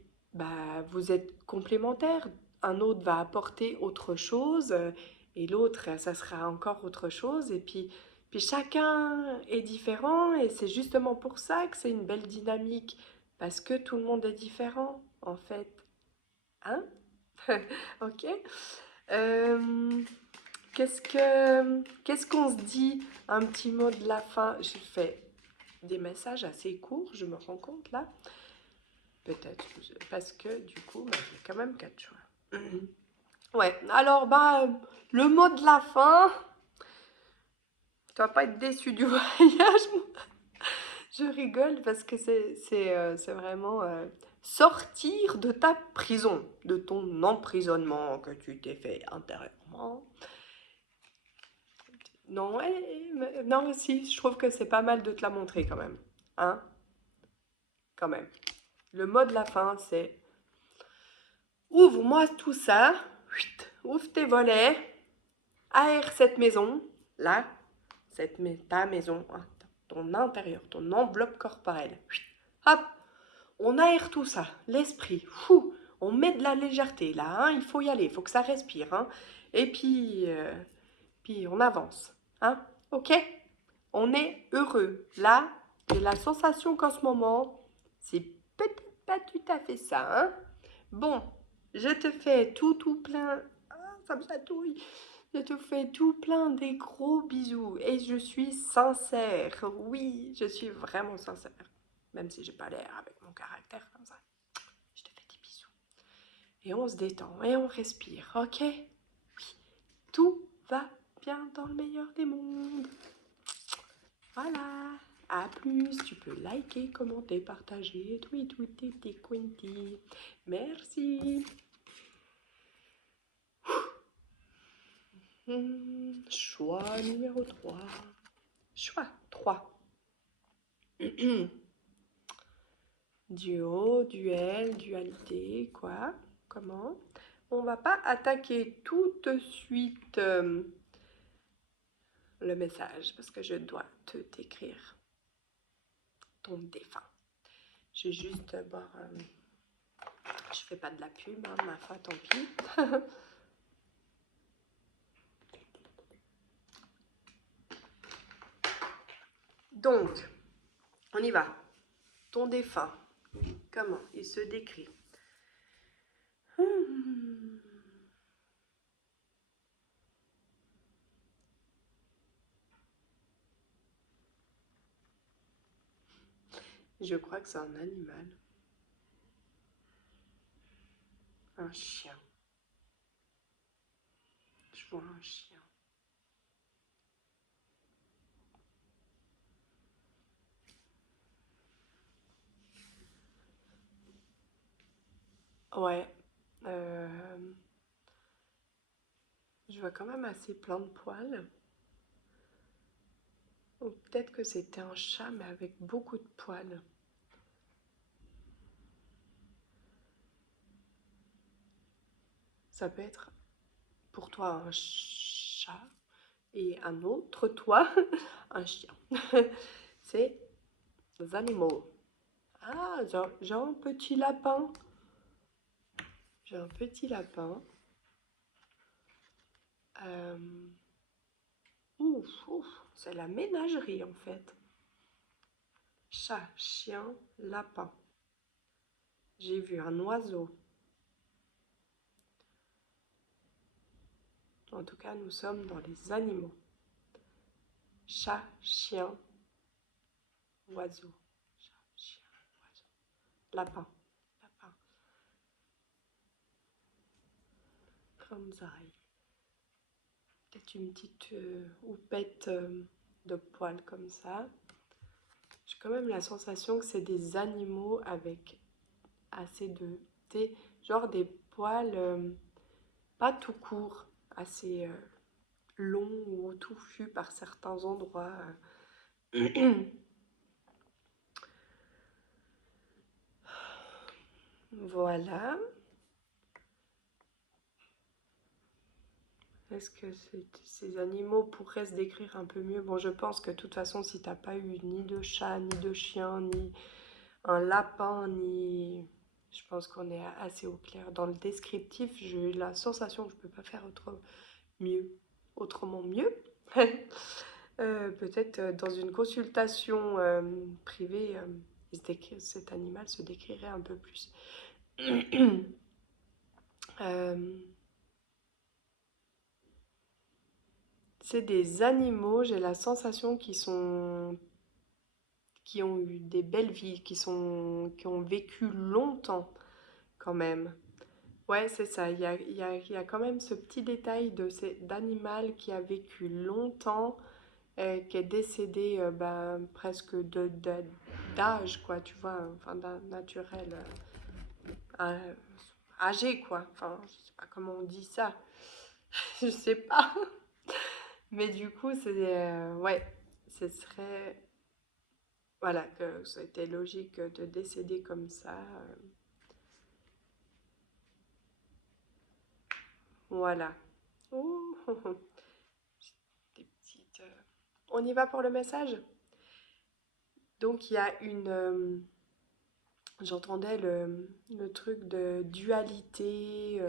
vous êtes complémentaires. Un autre va apporter autre chose, et l'autre, ça sera encore autre chose, et puis chacun est différent, et c'est justement pour ça que c'est une belle dynamique, parce que tout le monde est différent, en fait. Hein? Ok? Euh, qu'est-ce qu'on se dit? Un petit mot de la fin. J'ai fait des messages assez courts, je me rends compte là. Peut-être parce que du coup, j'ai quand même 4 choix. Ouais, alors le mot de la fin. Tu vas pas être déçu du voyage. Je rigole parce que c'est vraiment sortir de ta prison, de ton emprisonnement que tu t'es fait intérieurement. Non, ouais, non, mais si, je trouve que c'est pas mal de te la montrer quand même. Hein? Quand même. Le mot de la fin, c'est ouvre-moi tout ça, ouvre tes volets, aère cette maison, là, ta maison, hein, ton intérieur, ton enveloppe corporelle. Hop, on aère tout ça, l'esprit, on met de la légèreté là, hein, il faut y aller, il faut que ça respire. Hein, et puis on avance. Hein, ok? On est heureux. Là, j'ai la sensation qu'en ce moment, c'est peut-être pas tout à fait ça. Hein? Bon, je te fais tout plein. Ah, ça me chatouille. Je te fais tout plein des gros bisous. Et je suis sincère. Oui, je suis vraiment sincère. Même si j'ai pas l'air avec mon caractère comme ça. Je te fais des bisous. Et on se détend et on respire, ok? Oui, tout va bien dans le meilleur des mondes. Voilà. À plus, tu peux liker, commenter, partager, tweeter, quinty. Merci. Choix numéro 3. Choix 3. Duo, duel, dualité, quoi? Comment? On va pas attaquer tout de suite le message parce que je dois te décrire ton défunt. Je vais juste d'abord... je fais pas de la pub, hein, ma foi, tant pis. Donc, on y va. Ton défunt, comment il se décrit? Je crois que c'est un animal. Un chien. Je vois un chien. Ouais. Je vois quand même assez plein de poils. Ou peut-être que c'était un chat, mais avec beaucoup de poils. Ça peut être pour toi un chat et un autre toi, un chien. C'est des animaux. Ah, j'ai un petit lapin. J'ai un petit lapin. Ouf, c'est la ménagerie en fait. chat, chien, lapin. J'ai vu un oiseau. En tout cas, nous sommes dans les animaux. Chat, chien, oiseau. Chat, chien, oiseau. Lapin. Lapin. Kranzai. Peut-être une petite houppette de poils comme ça. J'ai quand même la sensation que c'est des animaux avec assez de... genre des poils pas tout courts, assez longs ou touffus par certains endroits. Voilà. Est-ce que ces animaux pourraient se décrire un peu mieux? Bon, je pense que de toute façon, si t'as pas eu ni de chat, ni de chien, ni un lapin, ni... Je pense qu'on est assez au clair. Dans le descriptif, j'ai eu la sensation que je peux pas faire autrement mieux. Peut-être dans une consultation privée, cet animal se décrirait un peu plus. Euh, c'est des animaux, j'ai la sensation qui ont eu des belles vies, qui ont vécu longtemps quand même. Ouais, c'est ça. Il y a quand même ce petit détail d'animal qui a vécu longtemps, qui est décédé presque d'âge, quoi, tu vois, enfin, d'un naturel, euh, âgé, quoi. Enfin, je sais pas comment on dit ça. Je sais pas. Mais du coup, ouais, ce serait, voilà, que c'était logique de décéder comme ça. Voilà. Ouh, des petites... On y va pour le message? Donc, il y a j'entendais le truc de dualité,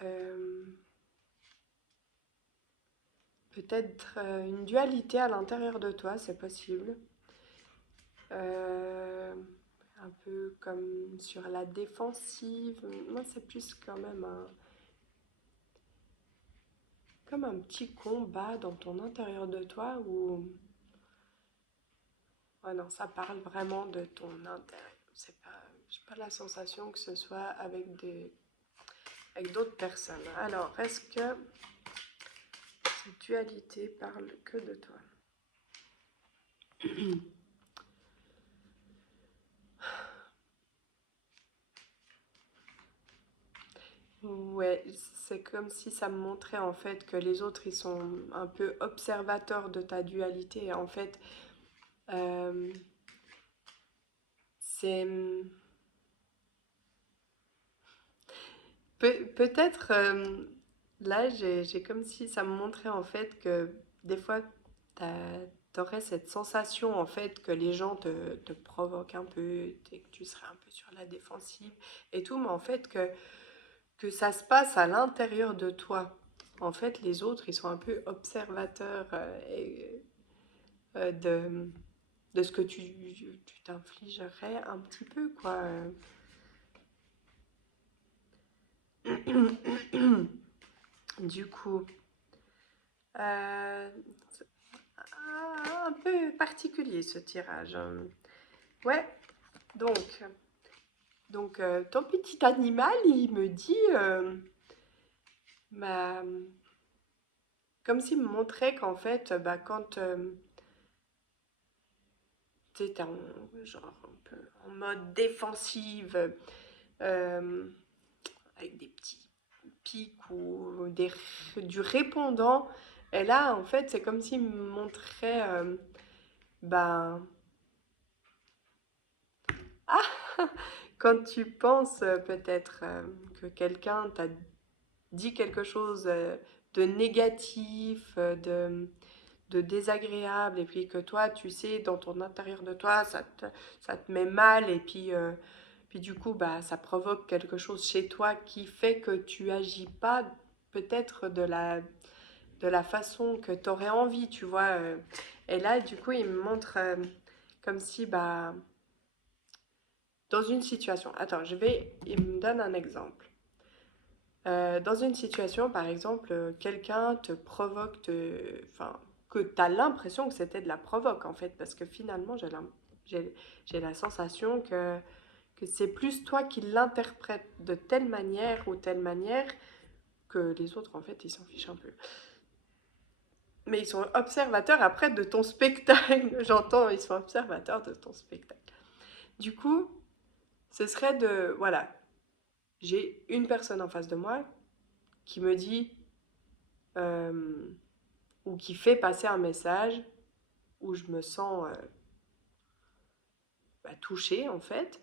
euh, peut-être une dualité à l'intérieur de toi, c'est possible. Euh, un peu comme sur la défensive. Moi, c'est plus quand même comme un petit combat dans ton intérieur de toi où, ouais, non, ça parle vraiment de ton intérieur. C'est pas, j'ai pas la sensation que ce soit avec d'autres personnes. Alors, est-ce que cette dualité parle que de toi? Ouais, c'est comme si ça me montrait en fait que les autres ils sont un peu observateurs de ta dualité. Et en fait, euh, c'est peut-être là j'ai comme si ça me montrait en fait que des fois t'aurais cette sensation en fait que les gens te provoquent un peu et que tu serais un peu sur la défensive et tout, mais en fait que ça se passe à l'intérieur de toi. En fait, les autres, ils sont un peu observateurs de ce que tu t'infligerais un petit peu, quoi. Du coup, c'est un peu particulier ce tirage. Ouais, donc, ton petit animal, il me dit, bah, comme s'il me montrait qu'en fait, bah, quand tu es genre un peu en mode défensive, euh, avec des petits pics ou du répondant, et là, en fait, c'est comme s'il me montrait, ben, ah, quand tu penses peut-être que quelqu'un t'a dit quelque chose de négatif, de désagréable, et puis que toi, tu sais, dans ton intérieur de toi, ça te met mal, et puis du coup, bah, ça provoque quelque chose chez toi qui fait que tu agis pas peut-être de la façon que tu aurais envie, tu vois. Et là, du coup, il me montre Comme si, bah, dans une situation, attends, il me donne un exemple. Dans une situation, par exemple, quelqu'un te provoque, enfin, que tu as l'impression que c'était de la provoque, en fait, parce que finalement, j'ai, j'ai la sensation que c'est plus toi qui l'interprètes de telle manière ou telle manière que les autres, en fait, ils s'en fichent un peu. Mais ils sont observateurs après de ton spectacle. J'entends, ils sont observateurs de ton spectacle. Du coup, ce serait de, voilà, j'ai une personne en face de moi qui me dit, euh, ou qui fait passer un message où je me sens bah, touchée en fait.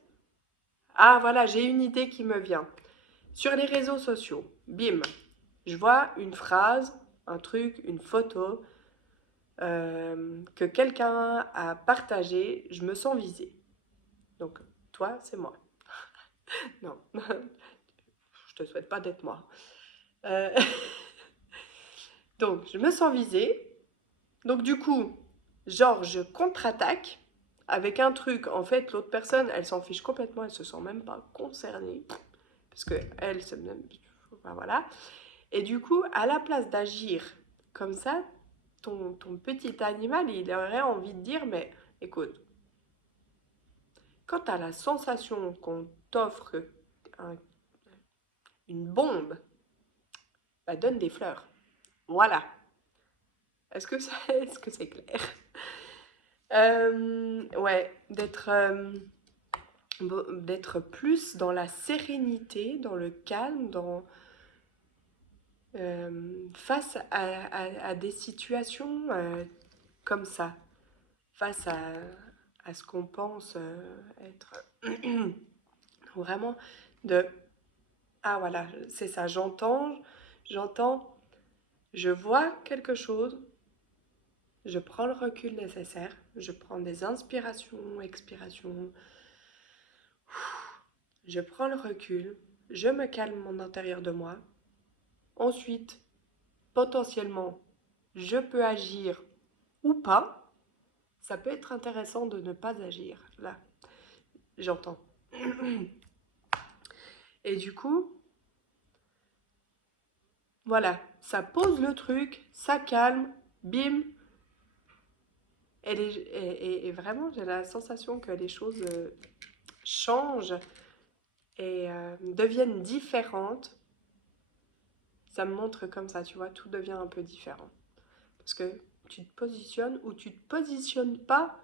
Ah voilà, j'ai une idée qui me vient. Sur les réseaux sociaux, bim, je vois une phrase, un truc, une photo que quelqu'un a partagé, je me sens visée. Donc toi, c'est moi. Non, je te souhaite pas d'être moi. Euh, donc je me sens visée. Donc du coup, genre je contre-attaque avec un truc. En fait, l'autre personne, elle s'en fiche complètement, elle se sent même pas concernée. Parce que elle, c'est même... Enfin, voilà. Et du coup, à la place d'agir comme ça, ton petit animal, il aurait envie de dire, mais écoute, quand tu as la sensation qu'on t'offre un- une bombe, bah donne des fleurs. Voilà. Est-ce que c'est clair? Ouais, d'être plus dans la sérénité, dans le calme, face à des situations comme ça, face à ce qu'on pense être vraiment de ah voilà, c'est ça, j'entends, je vois quelque chose, je prends le recul nécessaire, je prends des inspirations, expirations, je prends le recul, je me calme mon intérieur de moi. Ensuite, potentiellement, je peux agir ou pas. Ça peut être intéressant de ne pas agir. Là, j'entends. Et du coup, voilà, ça pose le truc, ça calme, bim. Et vraiment, j'ai la sensation que les choses changent et deviennent différentes. Ça me montre comme ça, tu vois, tout devient un peu différent. Parce que tu te positionnes ou tu te positionnes pas.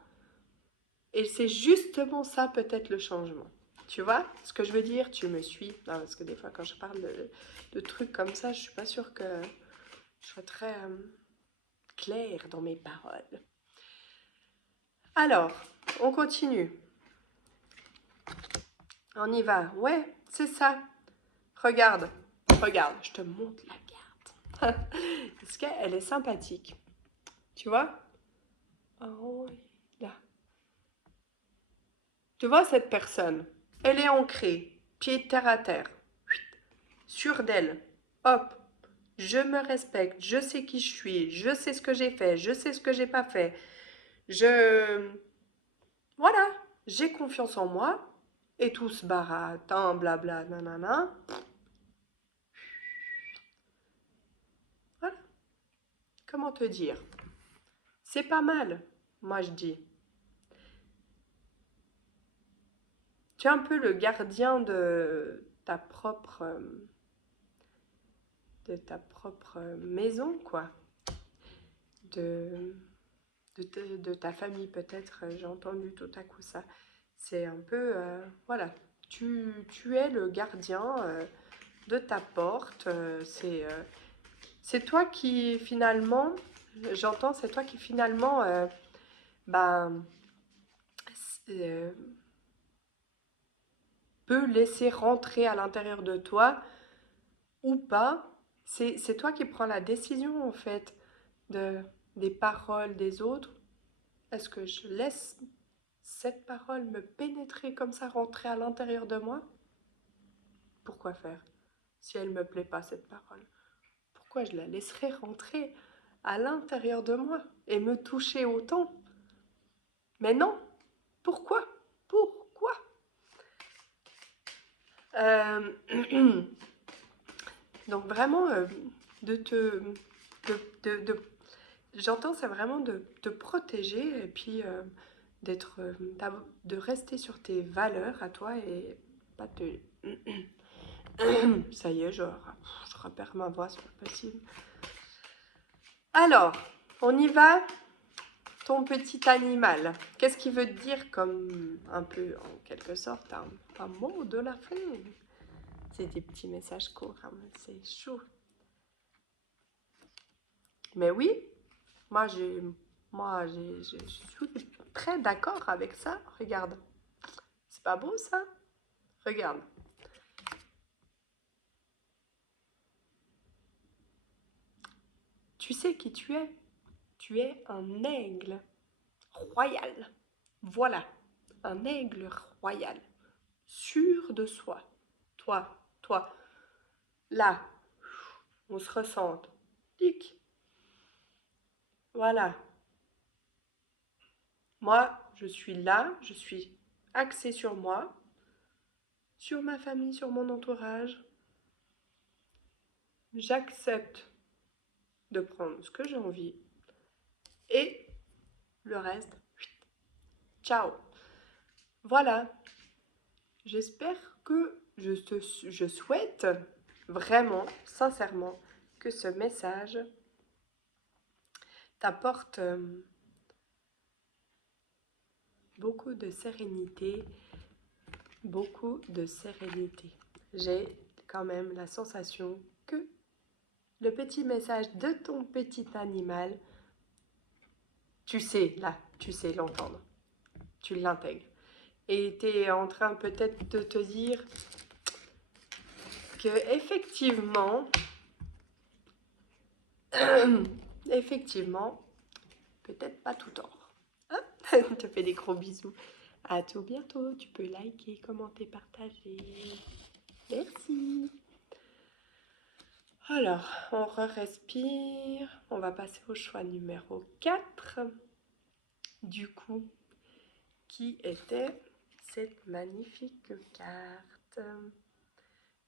Et c'est justement ça peut-être le changement. Tu vois ce que je veux dire? Tu me suis? Non, parce que des fois quand je parle de trucs comme ça, je suis pas sûre que je sois très claire dans mes paroles. Alors, on continue. On y va. Ouais, c'est ça. Regarde, regarde, je te montre la carte. Est-ce qu'elle est sympathique? Tu vois? Oh, là. Tu vois cette personne? Elle est ancrée, pied terre à terre, sûre d'elle. Hop, je me respecte, je sais qui je suis, je sais ce que j'ai fait, je sais ce que j'ai pas fait. Je... Voilà, j'ai confiance en moi. Et tout ce baratin, blabla, nanana. Voilà, comment te dire? C'est pas mal, moi je dis. Tu es un peu le gardien de ta propre maison, quoi. De, de ta famille, peut-être. J'ai entendu tout à coup ça. C'est un peu, voilà, tu es le gardien de ta porte. C'est toi qui finalement, j'entends, c'est toi qui finalement, ben, euh, peut laisser rentrer à l'intérieur de toi ou pas. C'est toi qui prends la décision en fait de, des paroles des autres. Est-ce que je laisse cette parole me pénétrer comme ça, rentrer à l'intérieur de moi? Pourquoi faire? Si elle ne me plaît pas, cette parole, pourquoi je la laisserais rentrer à l'intérieur de moi et me toucher autant? Mais non, Pourquoi? Pourquoi? Donc vraiment, de te... j'entends, c'est vraiment de te protéger et puis de rester sur tes valeurs à toi et pas te... Ça y est, je repère ma voix, c'est pas possible. Alors, on y va. Ton petit animal, qu'est-ce qu'il veut dire comme un peu, en quelque sorte, un mot de la fin? C'est des petits messages courts, hein, c'est chaud. Mais oui, moi, je suis très d'accord avec ça. Regarde, c'est pas beau ça? Regarde. Tu sais qui tu es? Tu es un aigle royal. Voilà, un aigle royal, sûr de soi. Toi, là, on se ressente. Tic, voilà. Moi, je suis là, je suis axée sur moi, sur ma famille, sur mon entourage. J'accepte de prendre ce que j'ai envie et le reste, ciao. Voilà, j'espère que je souhaite vraiment, sincèrement, que ce message t'apporte beaucoup de sérénité, beaucoup de sérénité. J'ai quand même la sensation que le petit message de ton petit animal, tu sais, là, tu sais l'entendre, tu l'intègres. Et tu es en train peut-être de te dire que effectivement, peut-être pas tout tort. Hein. Je te fais des gros bisous. À tout bientôt. Tu peux liker, commenter, partager. Merci. Alors, on respire. On va passer au choix numéro 4. Du coup, qui était cette magnifique carte.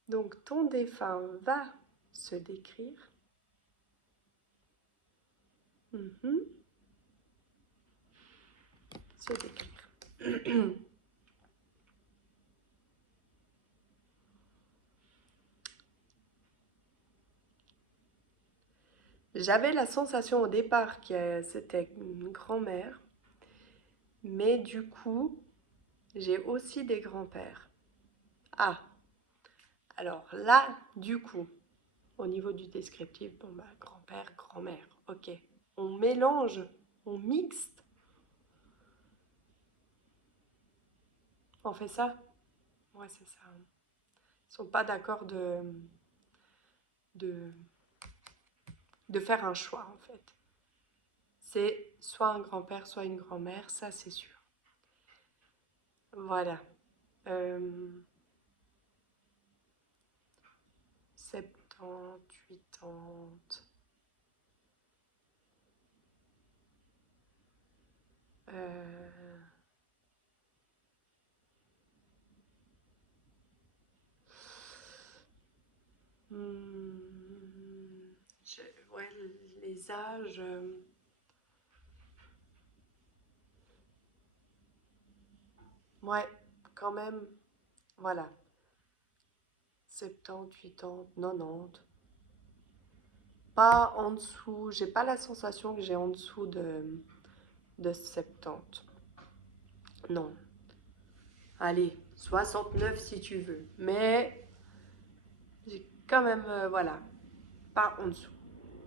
Donc, ton défunt va se décrire. Se décrire. J'avais la sensation au départ que c'était une grand-mère, mais du coup, j'ai aussi des grands-pères. Ah, alors là, du coup, au niveau du descriptif, bon bah, grand-père, grand-mère, ok. On mélange, on mixte, on fait ça? Ouais, c'est ça. Ils sont pas d'accord de, de faire un choix, en fait. C'est soit un grand-père, soit une grand-mère, ça c'est sûr. Voilà. 70, 80. Hmm, ouais, les âges. Ouais, quand même. Voilà. 70, 80, 90. Pas en dessous. J'ai pas la sensation que j'ai en dessous de 70. Non. Allez, 69 si tu veux. Mais j'ai quand même, voilà, pas en dessous.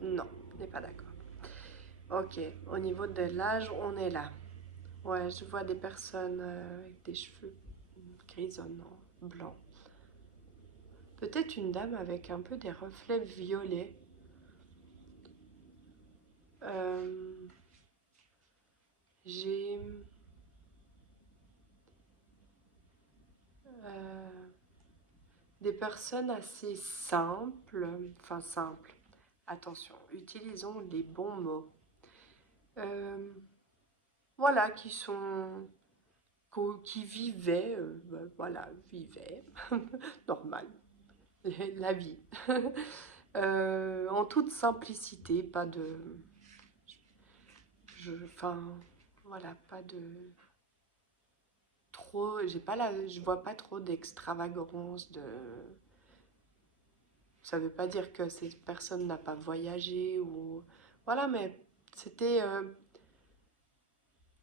Non, on n'est pas d'accord. Ok, au niveau de l'âge, on est là. Ouais, je vois des personnes avec des cheveux grisonnants, blancs. Peut-être une dame avec un peu des reflets violets. Euh, j'ai des personnes assez simples, enfin simples. Attention, utilisons les bons mots. Voilà, qui sont qui vivait, voilà, vivait, normal, la vie, en toute simplicité, pas de, enfin, voilà, pas de trop, je vois pas trop d'extravagance, ça veut pas dire que cette personne n'a pas voyagé ou, voilà, mais c'était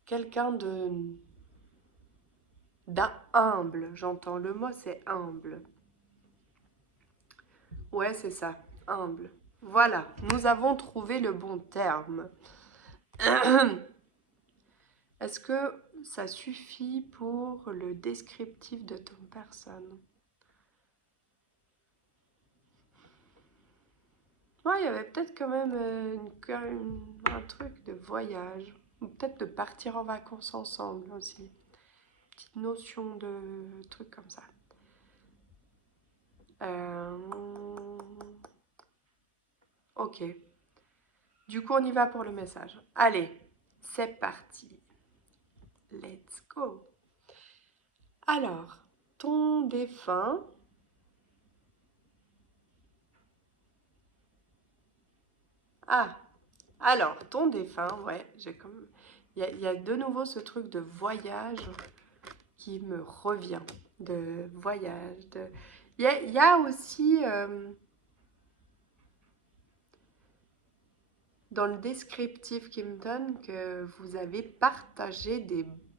quelqu'un d'un humble, j'entends le mot, c'est humble. Ouais, c'est ça, humble. Voilà, nous avons trouvé le bon terme. Est-ce que ça suffit pour le descriptif de ton personne? Ouais, il y avait peut-être quand même un truc de voyage. Ou peut-être de partir en vacances ensemble aussi. Petite notion de truc comme ça. Ok. Du coup, on y va pour le message. Allez, c'est parti. Let's go. Alors, ton défunt. Ah, alors, ton défunt, ouais, j'ai comme. Il y a de nouveau ce truc de voyage qui me revient. De voyage. Il y a aussi dans le descriptif qui me donne que vous avez partagé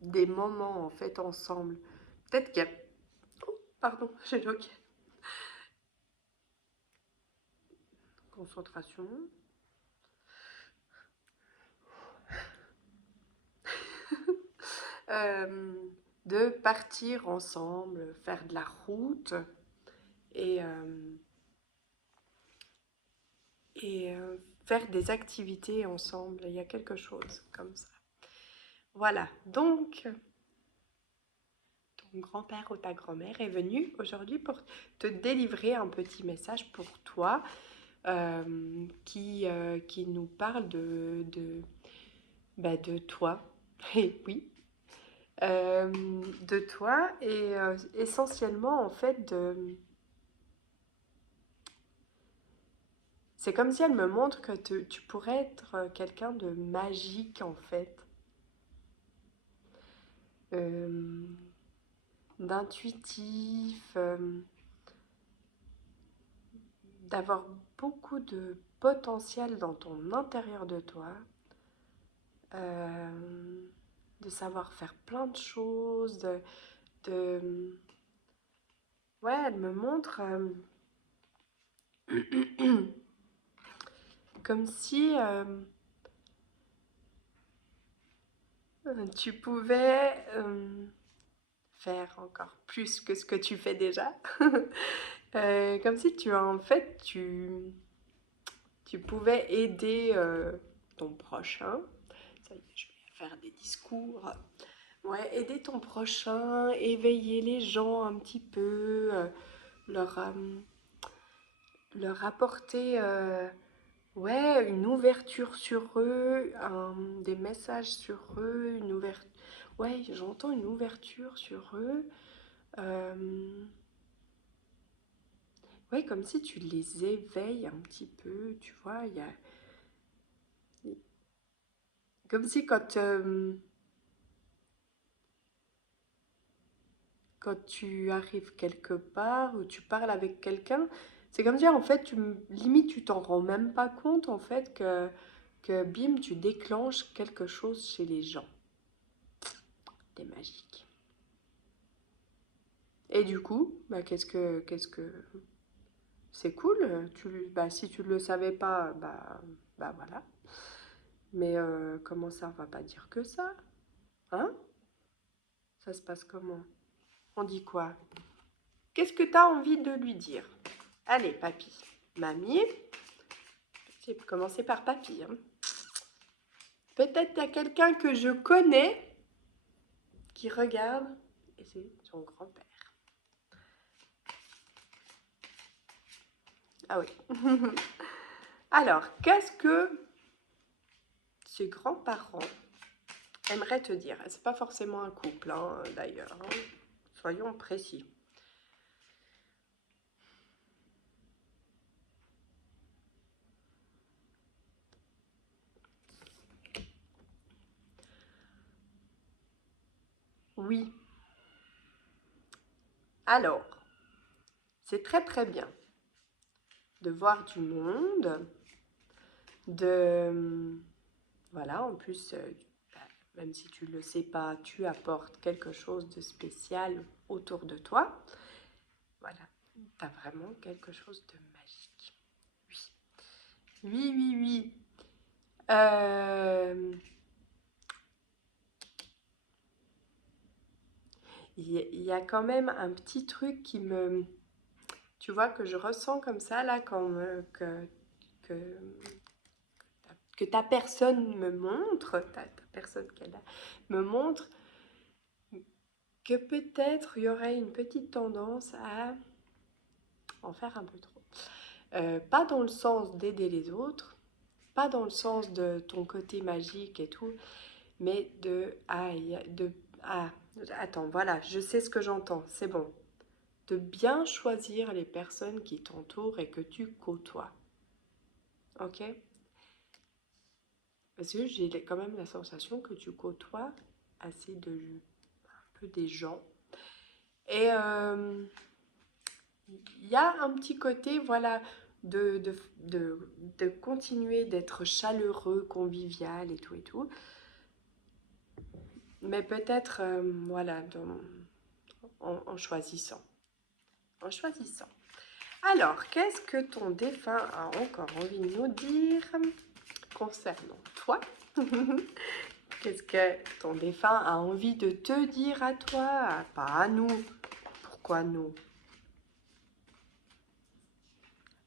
des moments en fait ensemble. Peut-être qu'il y a. Oh, pardon, j'ai loqué. Concentration. Euh, de partir ensemble, faire de la route et, faire des activités ensemble. Il y a quelque chose comme ça. Voilà, donc ton grand-père ou ta grand-mère est venu aujourd'hui pour te délivrer un petit message pour toi qui nous parle de toi. Et oui, de toi et essentiellement en fait c'est comme si elle me montre que tu pourrais être quelqu'un de magique en fait, euh, d'intuitif, d'avoir beaucoup de potentiel dans ton intérieur de toi, euh, de savoir faire plein de choses, de... Ouais, elle me montre comme si tu pouvais faire encore plus que ce que tu fais déjà. Comme si en fait, tu pouvais aider ton prochain. Ça y est, je vais faire des discours. Ouais, aider ton prochain, éveiller les gens un petit peu, leur, leur apporter ouais, une ouverture sur eux, des messages sur eux, une ouverture. Ouais, j'entends une ouverture sur eux. Ouais, comme si tu les éveilles un petit peu, tu vois. Comme si quand tu arrives quelque part ou tu parles avec quelqu'un, c'est comme dire en fait, limite tu t'en rends même pas compte en fait que bim, tu déclenches quelque chose chez les gens. T'es magique. Et du coup, bah, qu'est-ce que c'est cool. Bah, si tu ne le savais pas, bah voilà. Mais comment ça, on va pas dire que ça, hein? Ça se passe comment? On dit quoi? Qu'est-ce que tu as envie de lui dire? Allez, papy. Mamie, c'est commencer par papy. Hein. Peut-être il y a quelqu'un que je connais qui regarde et c'est son grand-père. Ah oui. Alors, qu'est-ce que ses grands-parents aimerait te dire. C'est pas forcément un couple, hein, d'ailleurs. Hein. Soyons précis. Oui. Alors, c'est très très bien de voir du monde, de... Voilà, en plus, même si tu ne le sais pas, tu apportes quelque chose de spécial autour de toi. Voilà, tu as vraiment quelque chose de magique. Oui, oui, oui, oui. Il y a quand même un petit truc qui me... Tu vois, que je ressens comme ça, là, que, que ta personne me montre, ta personne qu'elle a, me montre que peut-être il y aurait une petite tendance à en faire un peu trop. Pas dans le sens d'aider les autres, pas dans le sens de ton côté magique et tout, mais attends, voilà, je sais ce que j'entends, c'est bon. De bien choisir les personnes qui t'entourent et que tu côtoies. Ok? Parce que j'ai quand même la sensation que tu côtoies assez un peu des gens. Et il y a un petit côté, voilà, de, de, de continuer d'être chaleureux, convivial et tout et tout. Mais peut-être, voilà, en choisissant. En choisissant. Alors, qu'est-ce que ton défunt a encore envie de nous dire concernant toi? Qu'est-ce que ton défunt a envie de te dire à toi? Pas à nous. Pourquoi nous?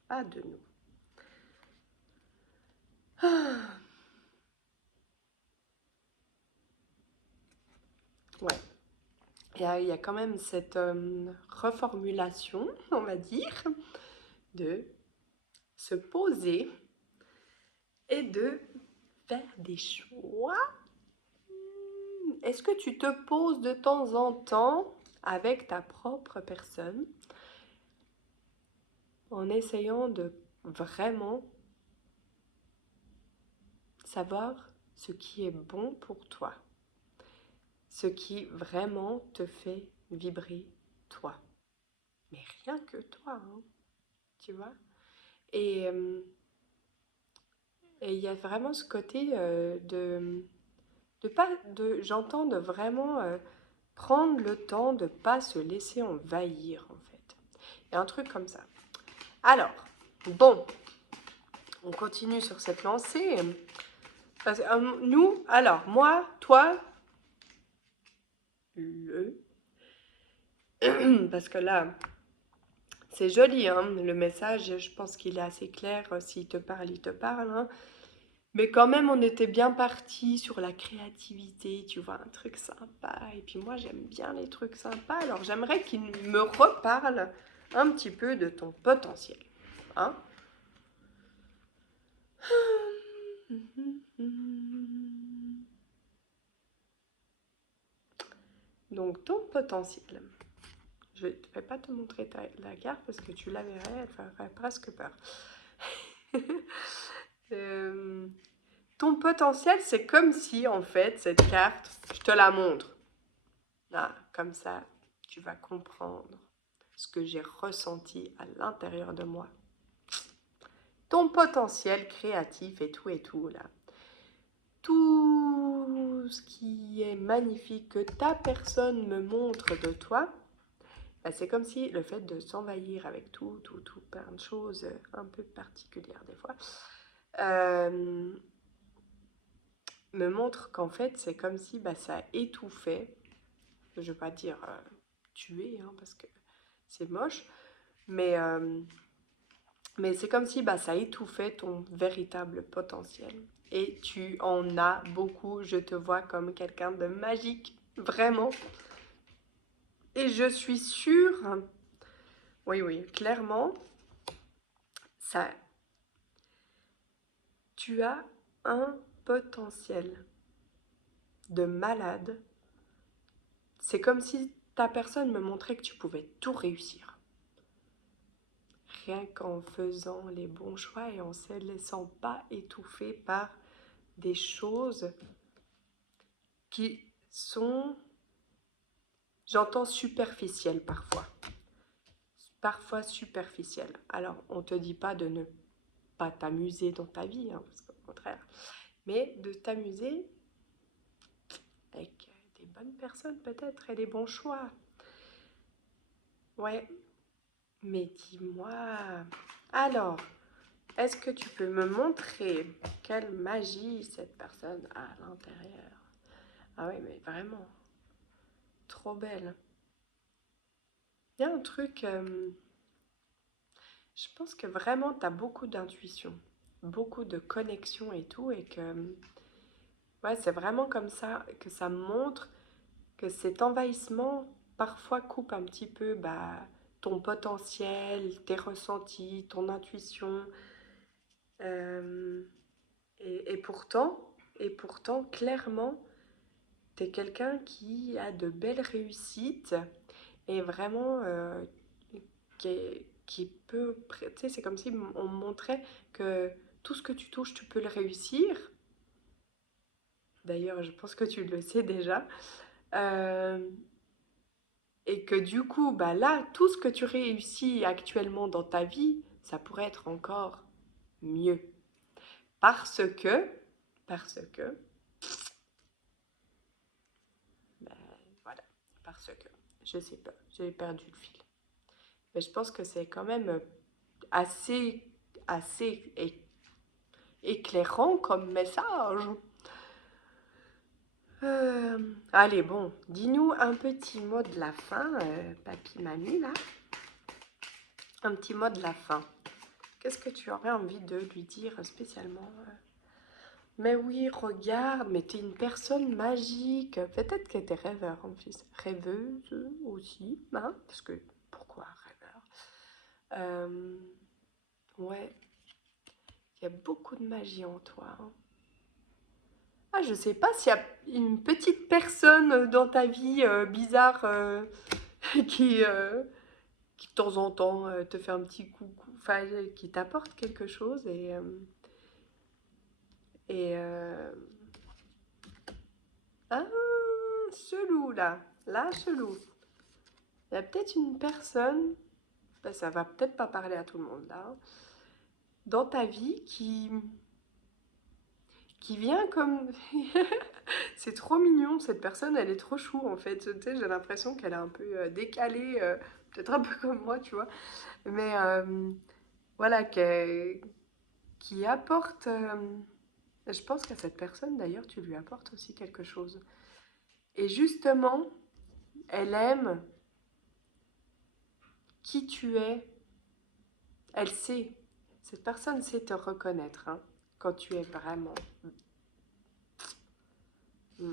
Pas de nous. Ouais. Il y a quand même cette reformulation, on va dire, de se poser et de faire des choix. Est-ce que tu te poses de temps en temps avec ta propre personne en essayant de vraiment savoir ce qui est bon pour toi, ce qui vraiment te fait vibrer toi, mais rien que toi, hein, tu vois. Et il y a vraiment ce côté de pas, j'entends de vraiment prendre le temps de pas se laisser envahir en fait. Il y a un truc comme ça. Alors, bon, on continue sur cette lancée. Parce, nous, alors, moi, toi, parce que là, c'est joli, hein, le message, je pense qu'il est assez clair. S'il te parle, il te parle. Hein. Mais quand même, on était bien parti sur la créativité, tu vois, un truc sympa. Et puis moi, j'aime bien les trucs sympas. Alors, j'aimerais qu'il me reparle un petit peu de ton potentiel. Hein? Donc, ton potentiel. Je ne vais pas te montrer la carte parce que tu la verrais, elle ferait presque peur. Ton potentiel, c'est comme si, en fait, cette carte, je te la montre. Ah, comme ça, tu vas comprendre ce que j'ai ressenti à l'intérieur de moi. Ton potentiel créatif et tout, là. Tout ce qui est magnifique que ta personne me montre de toi, bah, c'est comme si le fait de s'envahir avec tout, plein de choses un peu particulières des fois, me montre qu'en fait, c'est comme si bah, ça étouffait, je ne veux pas dire tuer, hein, parce que c'est moche, mais c'est comme si bah, ça étouffait ton véritable potentiel. Et tu en as beaucoup, je te vois comme quelqu'un de magique, vraiment. Et je suis sûre, oui, oui, clairement, ça, tu as un potentiel de malade. C'est comme si ta personne me montrait que tu pouvais tout réussir. Rien qu'en faisant les bons choix et en se laissant pas étouffer par des choses qui sont, j'entends, superficielles parfois. Parfois superficielles. Alors, on te dit pas de ne pas t'amuser dans ta vie, hein, parce qu'au contraire, mais de t'amuser avec des bonnes personnes peut-être et des bons choix. Ouais, mais dis-moi, alors, est-ce que tu peux me montrer quelle magie cette personne a à l'intérieur? Ah oui, mais vraiment, trop belle. Il y a un truc, je pense que vraiment tu as beaucoup d'intuition, beaucoup de connexion et tout, et que ouais, c'est vraiment comme ça que ça montre que cet envahissement parfois coupe un petit peu ton potentiel, tes ressentis, ton intuition. Euh, et pourtant, clairement, tu es quelqu'un qui a de belles réussites et vraiment qui peut... Tu sais, c'est comme si on me montrait que tout ce que tu touches, tu peux le réussir. D'ailleurs, je pense que tu le sais déjà. Euh, et que du coup, là, tout ce que tu réussis actuellement dans ta vie, ça pourrait être encore mieux. Parce que, parce que, ben, voilà, parce que, je sais pas, j'ai perdu le fil. Mais je pense que c'est quand même assez, assez éclairant comme message. Allez, bon, dis-nous un petit mot de la fin, papy, mamie, là. Un petit mot de la fin. Qu'est-ce que tu aurais envie de lui dire spécialement? Mais oui, regarde, mais t'es une personne magique. Peut-être que t'es rêveur en plus. Rêveuse aussi, hein? Parce que, pourquoi rêveur? Ouais, il y a beaucoup de magie en toi, hein. Ah, je sais pas s'il y a une petite personne dans ta vie bizarre qui, qui de temps en temps te fait un petit coucou, enfin qui t'apporte quelque chose et ah, chelou là chelou. Il y a peut-être une personne, ça va peut-être pas parler à tout le monde là, hein, dans ta vie qui vient comme... C'est trop mignon, cette personne, elle est trop chou en fait. Tu sais, j'ai l'impression qu'elle est un peu décalée, peut-être un peu comme moi, tu vois. Mais voilà, qui apporte... je pense qu'à cette personne, d'ailleurs, tu lui apportes aussi quelque chose. Et justement, elle aime qui tu es. Elle sait. Cette personne sait te reconnaître, hein, quand tu es vraiment... Mm.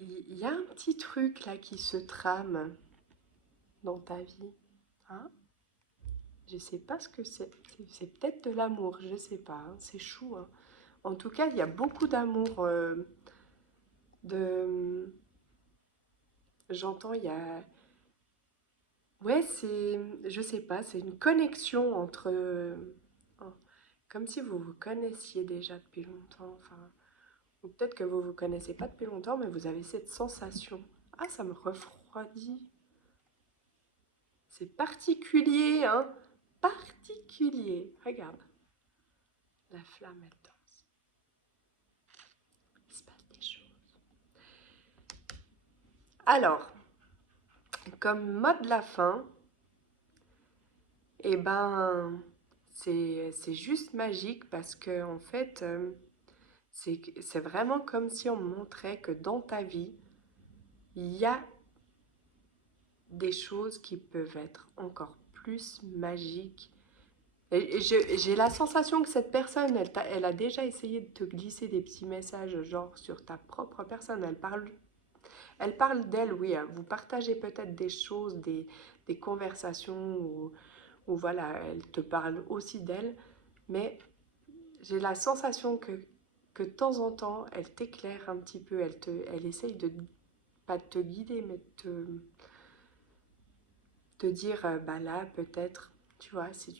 Il y a un petit truc là qui se trame dans ta vie, hein. Je sais pas ce que c'est. C'est peut-être de l'amour, je sais pas, hein. C'est chou, hein. En tout cas, il y a beaucoup d'amour. De... J'entends, il y a... Ouais, c'est... Je sais pas, c'est une connexion entre... oh, comme si vous vous connaissiez déjà depuis longtemps. Enfin, ou peut-être que vous vous connaissez pas depuis longtemps, mais vous avez cette sensation. Ah, ça me refroidit. C'est particulier, hein? Particulier. Regarde. La flamme, elle danse. Il se passe des choses. Alors, comme mot de la fin, eh ben, c'est juste magique parce que, en fait, c'est vraiment comme si on me montrait que dans ta vie, il y a des choses qui peuvent être encore plus magiques. Et j'ai la sensation que cette personne, elle a déjà essayé de te glisser des petits messages, genre sur ta propre personne. Elle parle d'elle, oui, hein. Vous partagez peut-être des choses, des conversations, ou voilà, elle te parle aussi d'elle. Mais j'ai la sensation que que de temps en temps, elle t'éclaire un petit peu, elle essaye de, pas de te guider, mais de te dire, bah là, peut-être, tu vois, si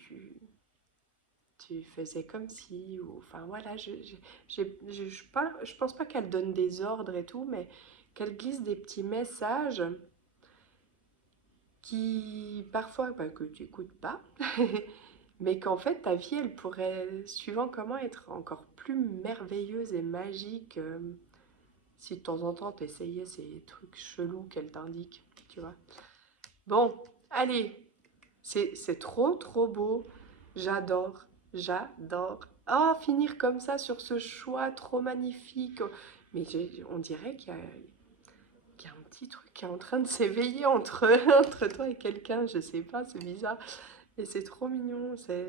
tu faisais comme si, ou enfin voilà, je pense pas qu'elle donne des ordres et tout, mais qu'elle glisse des petits messages qui parfois bah, que tu n'écoutes pas, mais qu'en fait ta vie elle pourrait, suivant comment, être encore plus merveilleuse et magique si de temps en temps tu essayais ces trucs chelous qu'elle t'indique, tu vois. Bon, allez, c'est trop trop beau, j'adore, j'adore. Oh, finir comme ça sur ce choix trop magnifique. Mais on dirait qu'il y a un petit truc qui est en train de s'éveiller entre, entre toi et quelqu'un, je sais pas, c'est bizarre. Et c'est trop mignon, c'est...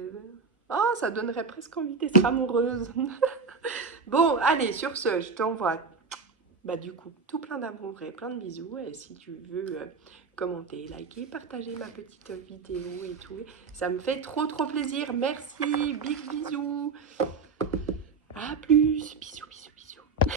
Oh, ça donnerait presque envie d'être amoureuse. Bon, allez, sur ce, je t'envoie, bah du coup, tout plein d'amour et plein de bisous. Et si tu veux commenter, liker, partager ma petite vidéo et tout, ça me fait trop trop plaisir. Merci, big bisous. À plus, bisous.